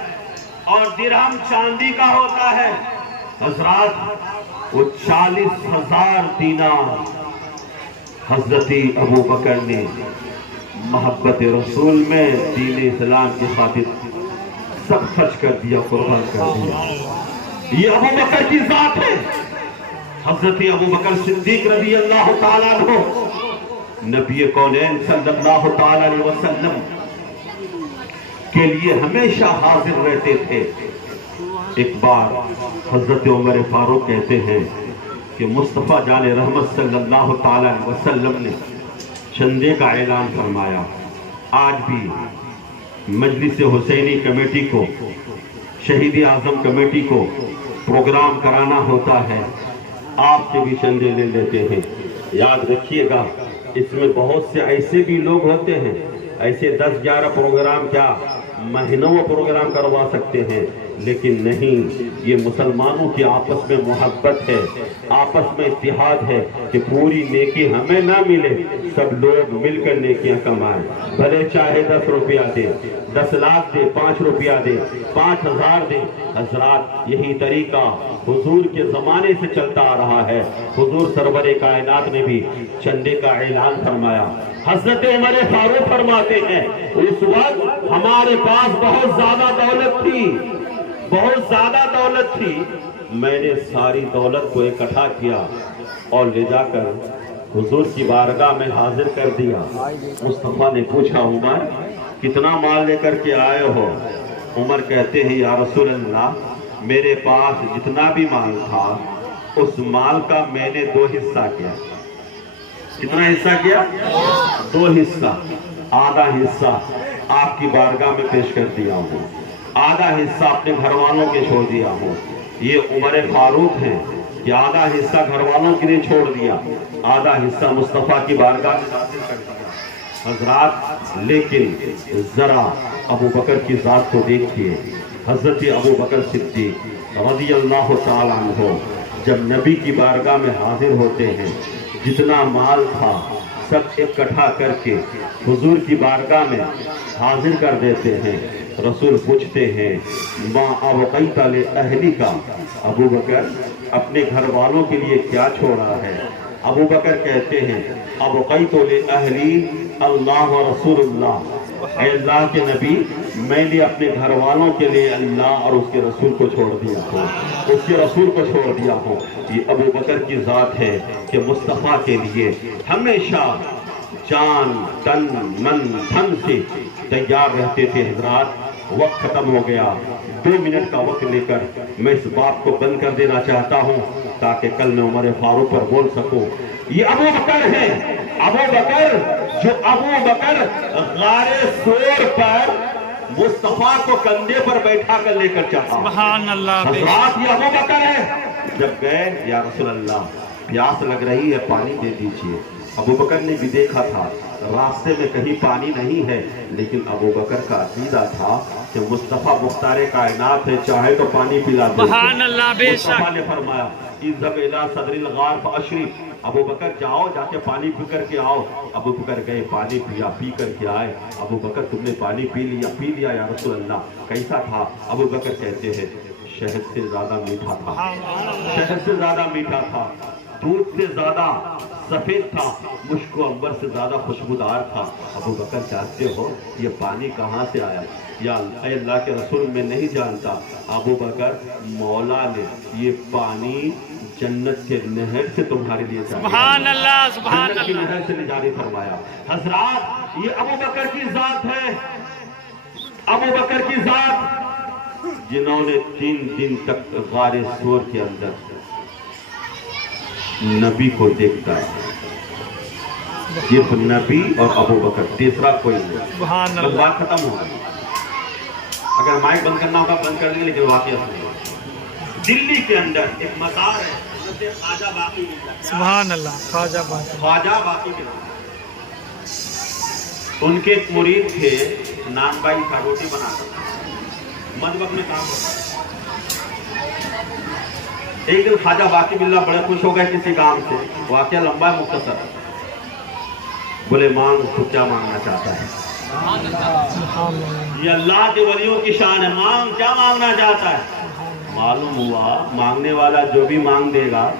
اور درہم چاندی کا ہوتا ہے۔ حضرات وہ 40,000 دینار حضرت ابو بکر نے محبت رسول میں دین اسلام کی خاطر سب خرچ کر دیا، قربان کر دیا۔ یہ ابو بکر کی ذات ہے۔ حضرت ابو بکر صدیق رضی اللہ تعالیٰ عنہ نبی کونین صلی اللہ تعالیٰ علیہ وسلم کے لیے ہمیشہ حاضر رہتے تھے۔ ایک بار حضرت عمر فاروق کہتے ہیں کہ مصطفیٰ جان رحمت صلی اللہ تعالیٰ علیہ وسلم نے چندے کا اعلان فرمایا۔ آج بھی مجلس حسینی کمیٹی کو، شہید اعظم کمیٹی کو پروگرام کرانا ہوتا ہے، آپ سے بھی چندے لے لیتے ہیں۔ یاد رکھیے گا اس میں بہت سے ایسے بھی لوگ ہوتے ہیں، ایسے 10-11 پروگرام کیا مہینوں پروگرام کروا سکتے ہیں، لیکن نہیں، یہ مسلمانوں کی آپس میں محبت ہے، آپس میں اتحاد ہے کہ پوری نیکی ہمیں نہ ملے، سب لوگ مل کر نیکیاں کمائیں، بھلے چاہے 10 روپیہ دے، 10 لاکھ دے، 5 روپیہ دے، 5,000 دے۔ حضرات یہی طریقہ حضور کے زمانے سے چلتا آ رہا ہے۔ حضور سرور کائنات نے بھی چندے کا اعلان فرمایا۔ حضرت عمر فاروق فرماتے ہیں اس وقت ہمارے پاس بہت زیادہ دولت تھی، میں نے ساری دولت کو اکٹھا کیا اور لے جا کر حضور کی بارگاہ میں حاضر کر دیا۔ مصطفیٰ نے پوچھا عمر کتنا مال لے کر کے آئے ہو؟ عمر کہتے ہیں یا رسول اللہ میرے پاس جتنا بھی مال تھا اس مال کا میں نے 2 حصہ کیا۔ کتنا حصہ کیا؟ 2 حصہ۔ آدھا حصہ آپ کی بارگاہ میں پیش کر دیا ہوں، آدھا حصہ اپنے گھر والوں کے چھوڑ دیا ہوں۔ یہ عمر فاروق ہیں کہ آدھا حصہ گھر والوں کے لیے چھوڑ دیا، آدھا حصہ مصطفیٰ کی بارگاہ میں داخل کر دیا۔ حضرات لیکن ذرا ابو بکر کی ذات کو دیکھیے۔ حضرت ابو بکر صدیق رضی اللہ تعالیٰ عنہ جب نبی کی بارگاہ میں حاضر ہوتے ہیں، جتنا مال تھا سب اکٹھا کر کے حضور کی بارگاہ میں حاضر کر دیتے ہیں۔ رسول پوچھتے ہیں ما ابقیت لأہلک، ابو بکر اپنے گھر والوں کے لیے کیا چھوڑا ہے؟ ابو بکر کہتے ہیں ابقیت لأہلی اللہ و رسول اللہ، اے اللہ کے نبی میں نے اپنے گھر والوں کے لیے اللہ اور اس کے رسول کو چھوڑ دیا ہوں، اس کے رسول کو چھوڑ دیا ہوں۔ یہ ابو بکر کی ذات ہے کہ مصطفیٰ کے لیے ہمیشہ جان تن من دھن سے تیار رہتے تھے۔ حضرات وقت ختم ہو گیا، 2 منٹ کا وقت لے کر میں اس بات کو بند کر دینا چاہتا ہوں تاکہ کل میں عمر فاروق پر بول سکوں۔ یہ ابو بکر ہے، ابو بکر جو ابو بکر غار سور پر مصطفیٰ کو کندھے پر بیٹھا کر لے کر چلا۔ سبحان اللہ۔ حضرات یہ ابو بکر ہے۔ جب گئے یا رسول اللہ پیاس لگ رہی ہے پانی دے دیجئے۔ ابو بکر نے بھی دیکھا تھا راستے میں کہیں پانی نہیں ہے، لیکن ابو بکر کا عقیدہ تھا کہ مصطفیٰ مختار کائنات ہے، چاہے تو پانی پلا دے۔ سبحان اللہ، بے شک۔ مصطفیٰ نے فرمایا اذهب الى صدر الغار فاشرب، ابو بکر جاؤ جا کے پانی پی کر کے آؤ۔ ابو بکر گئے، پانی پیا، پی کر کے آئے۔ ابو بکر تم نے پانی پی لیا یا رسول اللہ، کیسا تھا؟ ابو بکر کہتے ہیں شہد سے زیادہ میٹھا تھا، شہد سے زیادہ میٹھا تھا، دودھ سے زیادہ سفید تھا، مشک و عنبر سے زیادہ خوشبودار تھا۔ ابو بکر چاہتے ہو یہ پانی کہاں سے آیا؟ یا اے اللہ کے رسول میں نہیں جانتا۔ ابو بکر مولا نے یہ پانی جنت کے نہر سے تمہارے لیے سبحان اللہ، سبحان جنت کی اللہ۔ نہر سے جاری فرمایا۔ حضرات یہ ابو بکر کی ذات ہے، ابو بکر کی ذات جنہوں نے 3 دن تک غار ثور کے اندر نبی کو دیکھتا ہے، صرف نبی اور ابو بکر، تیسرا کوئی نہیں۔ سبحان بس اللہ۔ بات ختم ہو گئی۔ اگر مائک بند کرنا ہوگا بند کر دیں گے، لیکن واقعہ سنیے۔ دلی کے اندر ایک مزار ہے، خواجہ باقی ملا، سبحان اللہ، خواجہ باقی۔ خواجہ باقی ملا۔ ان کے ایک مرید تھے، نان بھائی تھا، روٹی بنا کر مذہب میں کام کرتا۔ ایک دن خواجہ باقی ملا بڑے خوش ہو گئے کسی کام سے، واقعہ لمبا ہے مختصر۔ بولے مانگ، تو کیا مانگنا چاہتا ہے؟ سبحان اللہ۔ یہ اللہ کے ولیوں کی شان ہے، مانگ، کیا مانگنا چاہتا ہے؟ معلوم ہوا مانگنے والا جو بھی مانگ دے گا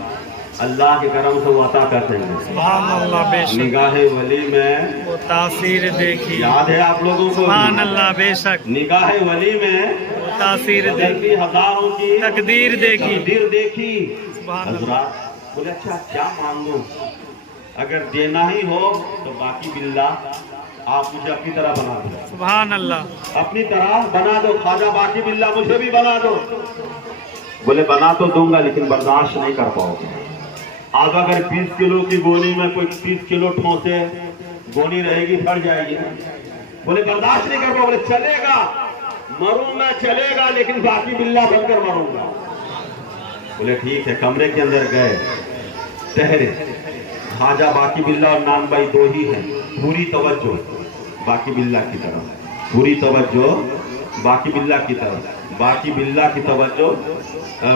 اللہ کے کرم سے وہ عطا کر دیں گے۔ سبحان اللہ، بے شک۔ نگاہ ولی میں وہ تاثیر دیکھی، یاد ہے آپ لوگوں کو؟ سبحان اللہ، بے شک۔ نگاہ ولی میں وہ تاثیر دیکھی، بدلتی ہزاروں کی تقدیر دیکھی۔ تقدیر دیکھی۔ سبحان اللہ۔ حضرات بولے اچھا کیا مانگوں؟ اگر دینا ہی ہو تو باقی باللہ آپ مجھے اپنی طرح بنا دو، سبحان اللہ۔ اپنی طرح بنا دو، خواجہ باقی باللہ مجھے بھی بنا دو۔ بولے بنا تو دوں گا لیکن برداشت نہیں کر پاؤ گے۔ آپ اگر 20 کلو کی گونی میں کوئی 30 کلو ٹھونسے، گونی رہے گی، پھٹ جائے گی۔ بولے برداشت نہیں کر پاؤ۔ بولے چلے گا، مروں میں چلے گا لیکن باقی باللہ بن کر مروں گا۔ بولے ٹھیک ہے۔ کمرے کے اندر گئے، ٹھہرے۔ خواجہ باقی باللہ اور نان بھائی دو ہی ہیں، پوری توجہ باقی باللہ کی طرف، پوری توجہ باقی باللہ کی طرف، باقی باللہ کی توجہ،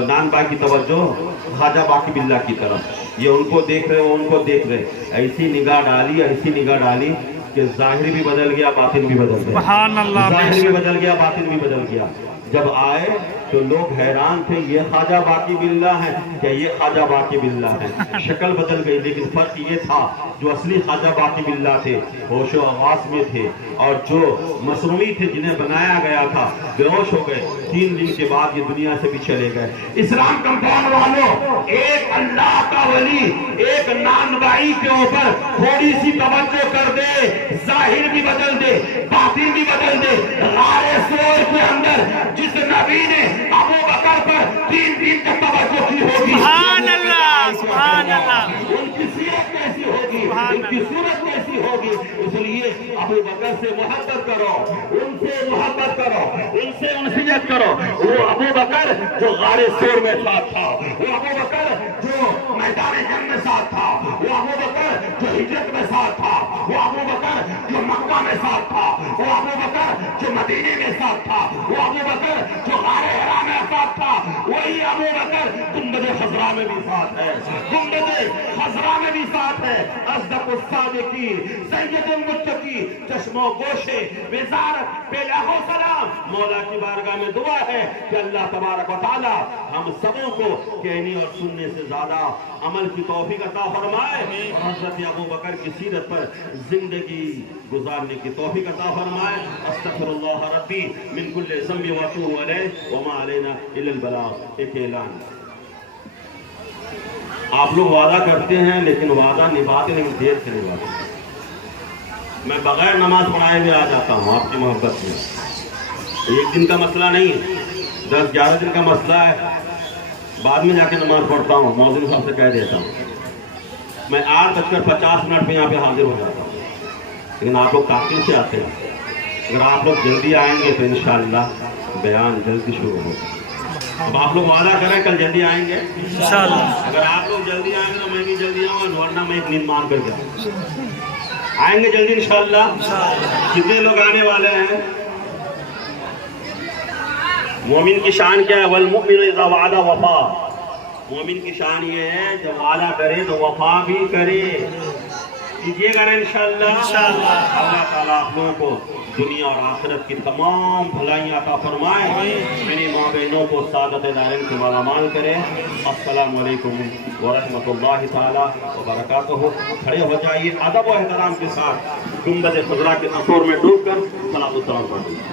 نان بھائی کی توجہ خواجہ باقی باللہ کی طرف۔ یہ ان کو دیکھ رہے، وہ ان کو دیکھ رہے۔ ایسی نگاہ ڈالی، ایسی نگاہ ڈالی کہ ظاہر بھی بدل گیا، باطن بھی بدل گیا۔ سبحان اللہ، بے ظاہر بھی شک۔ بدل گیا، باطن بھی بدل گیا۔ جب آئے تو لوگ حیران تھے، یہ خواجہ باقی باللہ ہے کہ یہ خواجہ باقی باللہ ہے؟ شکل بدل گئی، لیکن فرق یہ تھا جو اصلی خواجہ باقی باللہ تھے ہوش و حواس میں تھے، اور جو مصنوعی تھے جنہیں بنایا گیا تھا بے ہوش ہو گئے۔ 3 دن کے بعد یہ دنیا سے بھی چلے گئے۔ اسلام کمپاؤنڈ والوں، ایک اللہ کا ولی ایک نان بھائی کے اوپر تھوڑی سی توجہ کر دے، ظاہر بھی بدل دے، باطن بھی بدل دے۔ غار ثور کے اندر جس نبی نے ابو بکر پر 3 دن تک توجہ کی ہوگی، سبحان اللہ، سبحان اللہ۔ ان کی سیرت کیسی ہوگی، ان کی صورت کیسی ہوگی؟ اس لیے ابو بکر سے محبت کرو، ان سے محبت کرو، ان سے انسیت کرو۔ وہ ابو بکر جو غار ثور میں ساتھ تھا، وہ ابو بکر جو میدان جنگ میں ساتھ تھا، وہ ابو بکر جو ہجرت میں ساتھ تھا، وہ ابو بکر جو مکہ میں ساتھ تھا، وہ ابو بکر جو مدینے میں ساتھ تھا، وہ ابو بکر جو غار حرا میں ساتھ تھا، وہی ابو بکر گنبد خضرا میں بھی ساتھ ہے، گنبد خضرا میں بھی ساتھ ہے۔ اصدق الصادقین، سید المتقی، چشم و گوشے، وزارت، بے لہو سلام۔ مولا کی بارگاہ میں دعا ہے کہ اللہ تبارک و تعالی ہم سبوں کو کہنے اور سننے سے زیادہ عمل کی توفیق عطا فرمائے، حضرت ابو بکر کی سیرت پر زندگی گزارنے کی توفیق عطا فرمائے۔ استغفر اللہ ربی من کل ذنب واتوب الیہ وما علینا الا البلاغ۔ ایک اعلان، آپ لوگ وعدہ کرتے ہیں لیکن وعدہ نبھاتے نہیں، دیر سے نبھاتے۔ میں بغیر نماز پڑھائے ہوئے آ جاتا ہوں آپ کی محبت میں۔ ایک دن کا مسئلہ نہیں ہے، 10-11 دن کا مسئلہ ہے، بعد میں جا کے نماز پڑھتا ہوں، مؤذن صاحب سے کہہ دیتا ہوں۔ میں 8:50 پہ یہاں پہ حاضر ہو جاتا ہوں، لیکن آپ لوگ تاخیر سے آتے ہیں۔ اگر آپ لوگ جلدی آئیں گے تو انشاءاللہ بیان جلدی شروع ہوگا۔ اب آپ لوگ وعدہ کریں کل جلدی آئیں گے انشاءاللہ۔ اگر آپ لوگ جلدی آئیں گے تو میں بھی جلدی آؤں گا، ورنہ میں ایک نیند مان کر جاؤں۔ آئیں گے جلدی انشاءاللہ؟ کتنے لوگ آنے والے ہیں؟ مومن کی شان کیا ہے؟ والمؤمن اذا وعد وفا. مومن کی شان یہ ہے جب وعدہ کرے تو وفا بھی کرے. کیجیے گا نا انشاءاللہ. اللہ تعالیٰ آپ لوگوں کو دنیا اور آخرت کی تمام بھلائیاں عطا فرمائے. میری ماں بہنوں کو سعادت دارین سے مالامال کرے. السلام علیکم ورحمۃ اللہ تعالیٰ وبرکاتہ. کھڑے ہو جائیے ادب و احترام کے ساتھ گنبد خضرا کے اثور میں ڈوب کر صلاۃ السلام پڑھیں.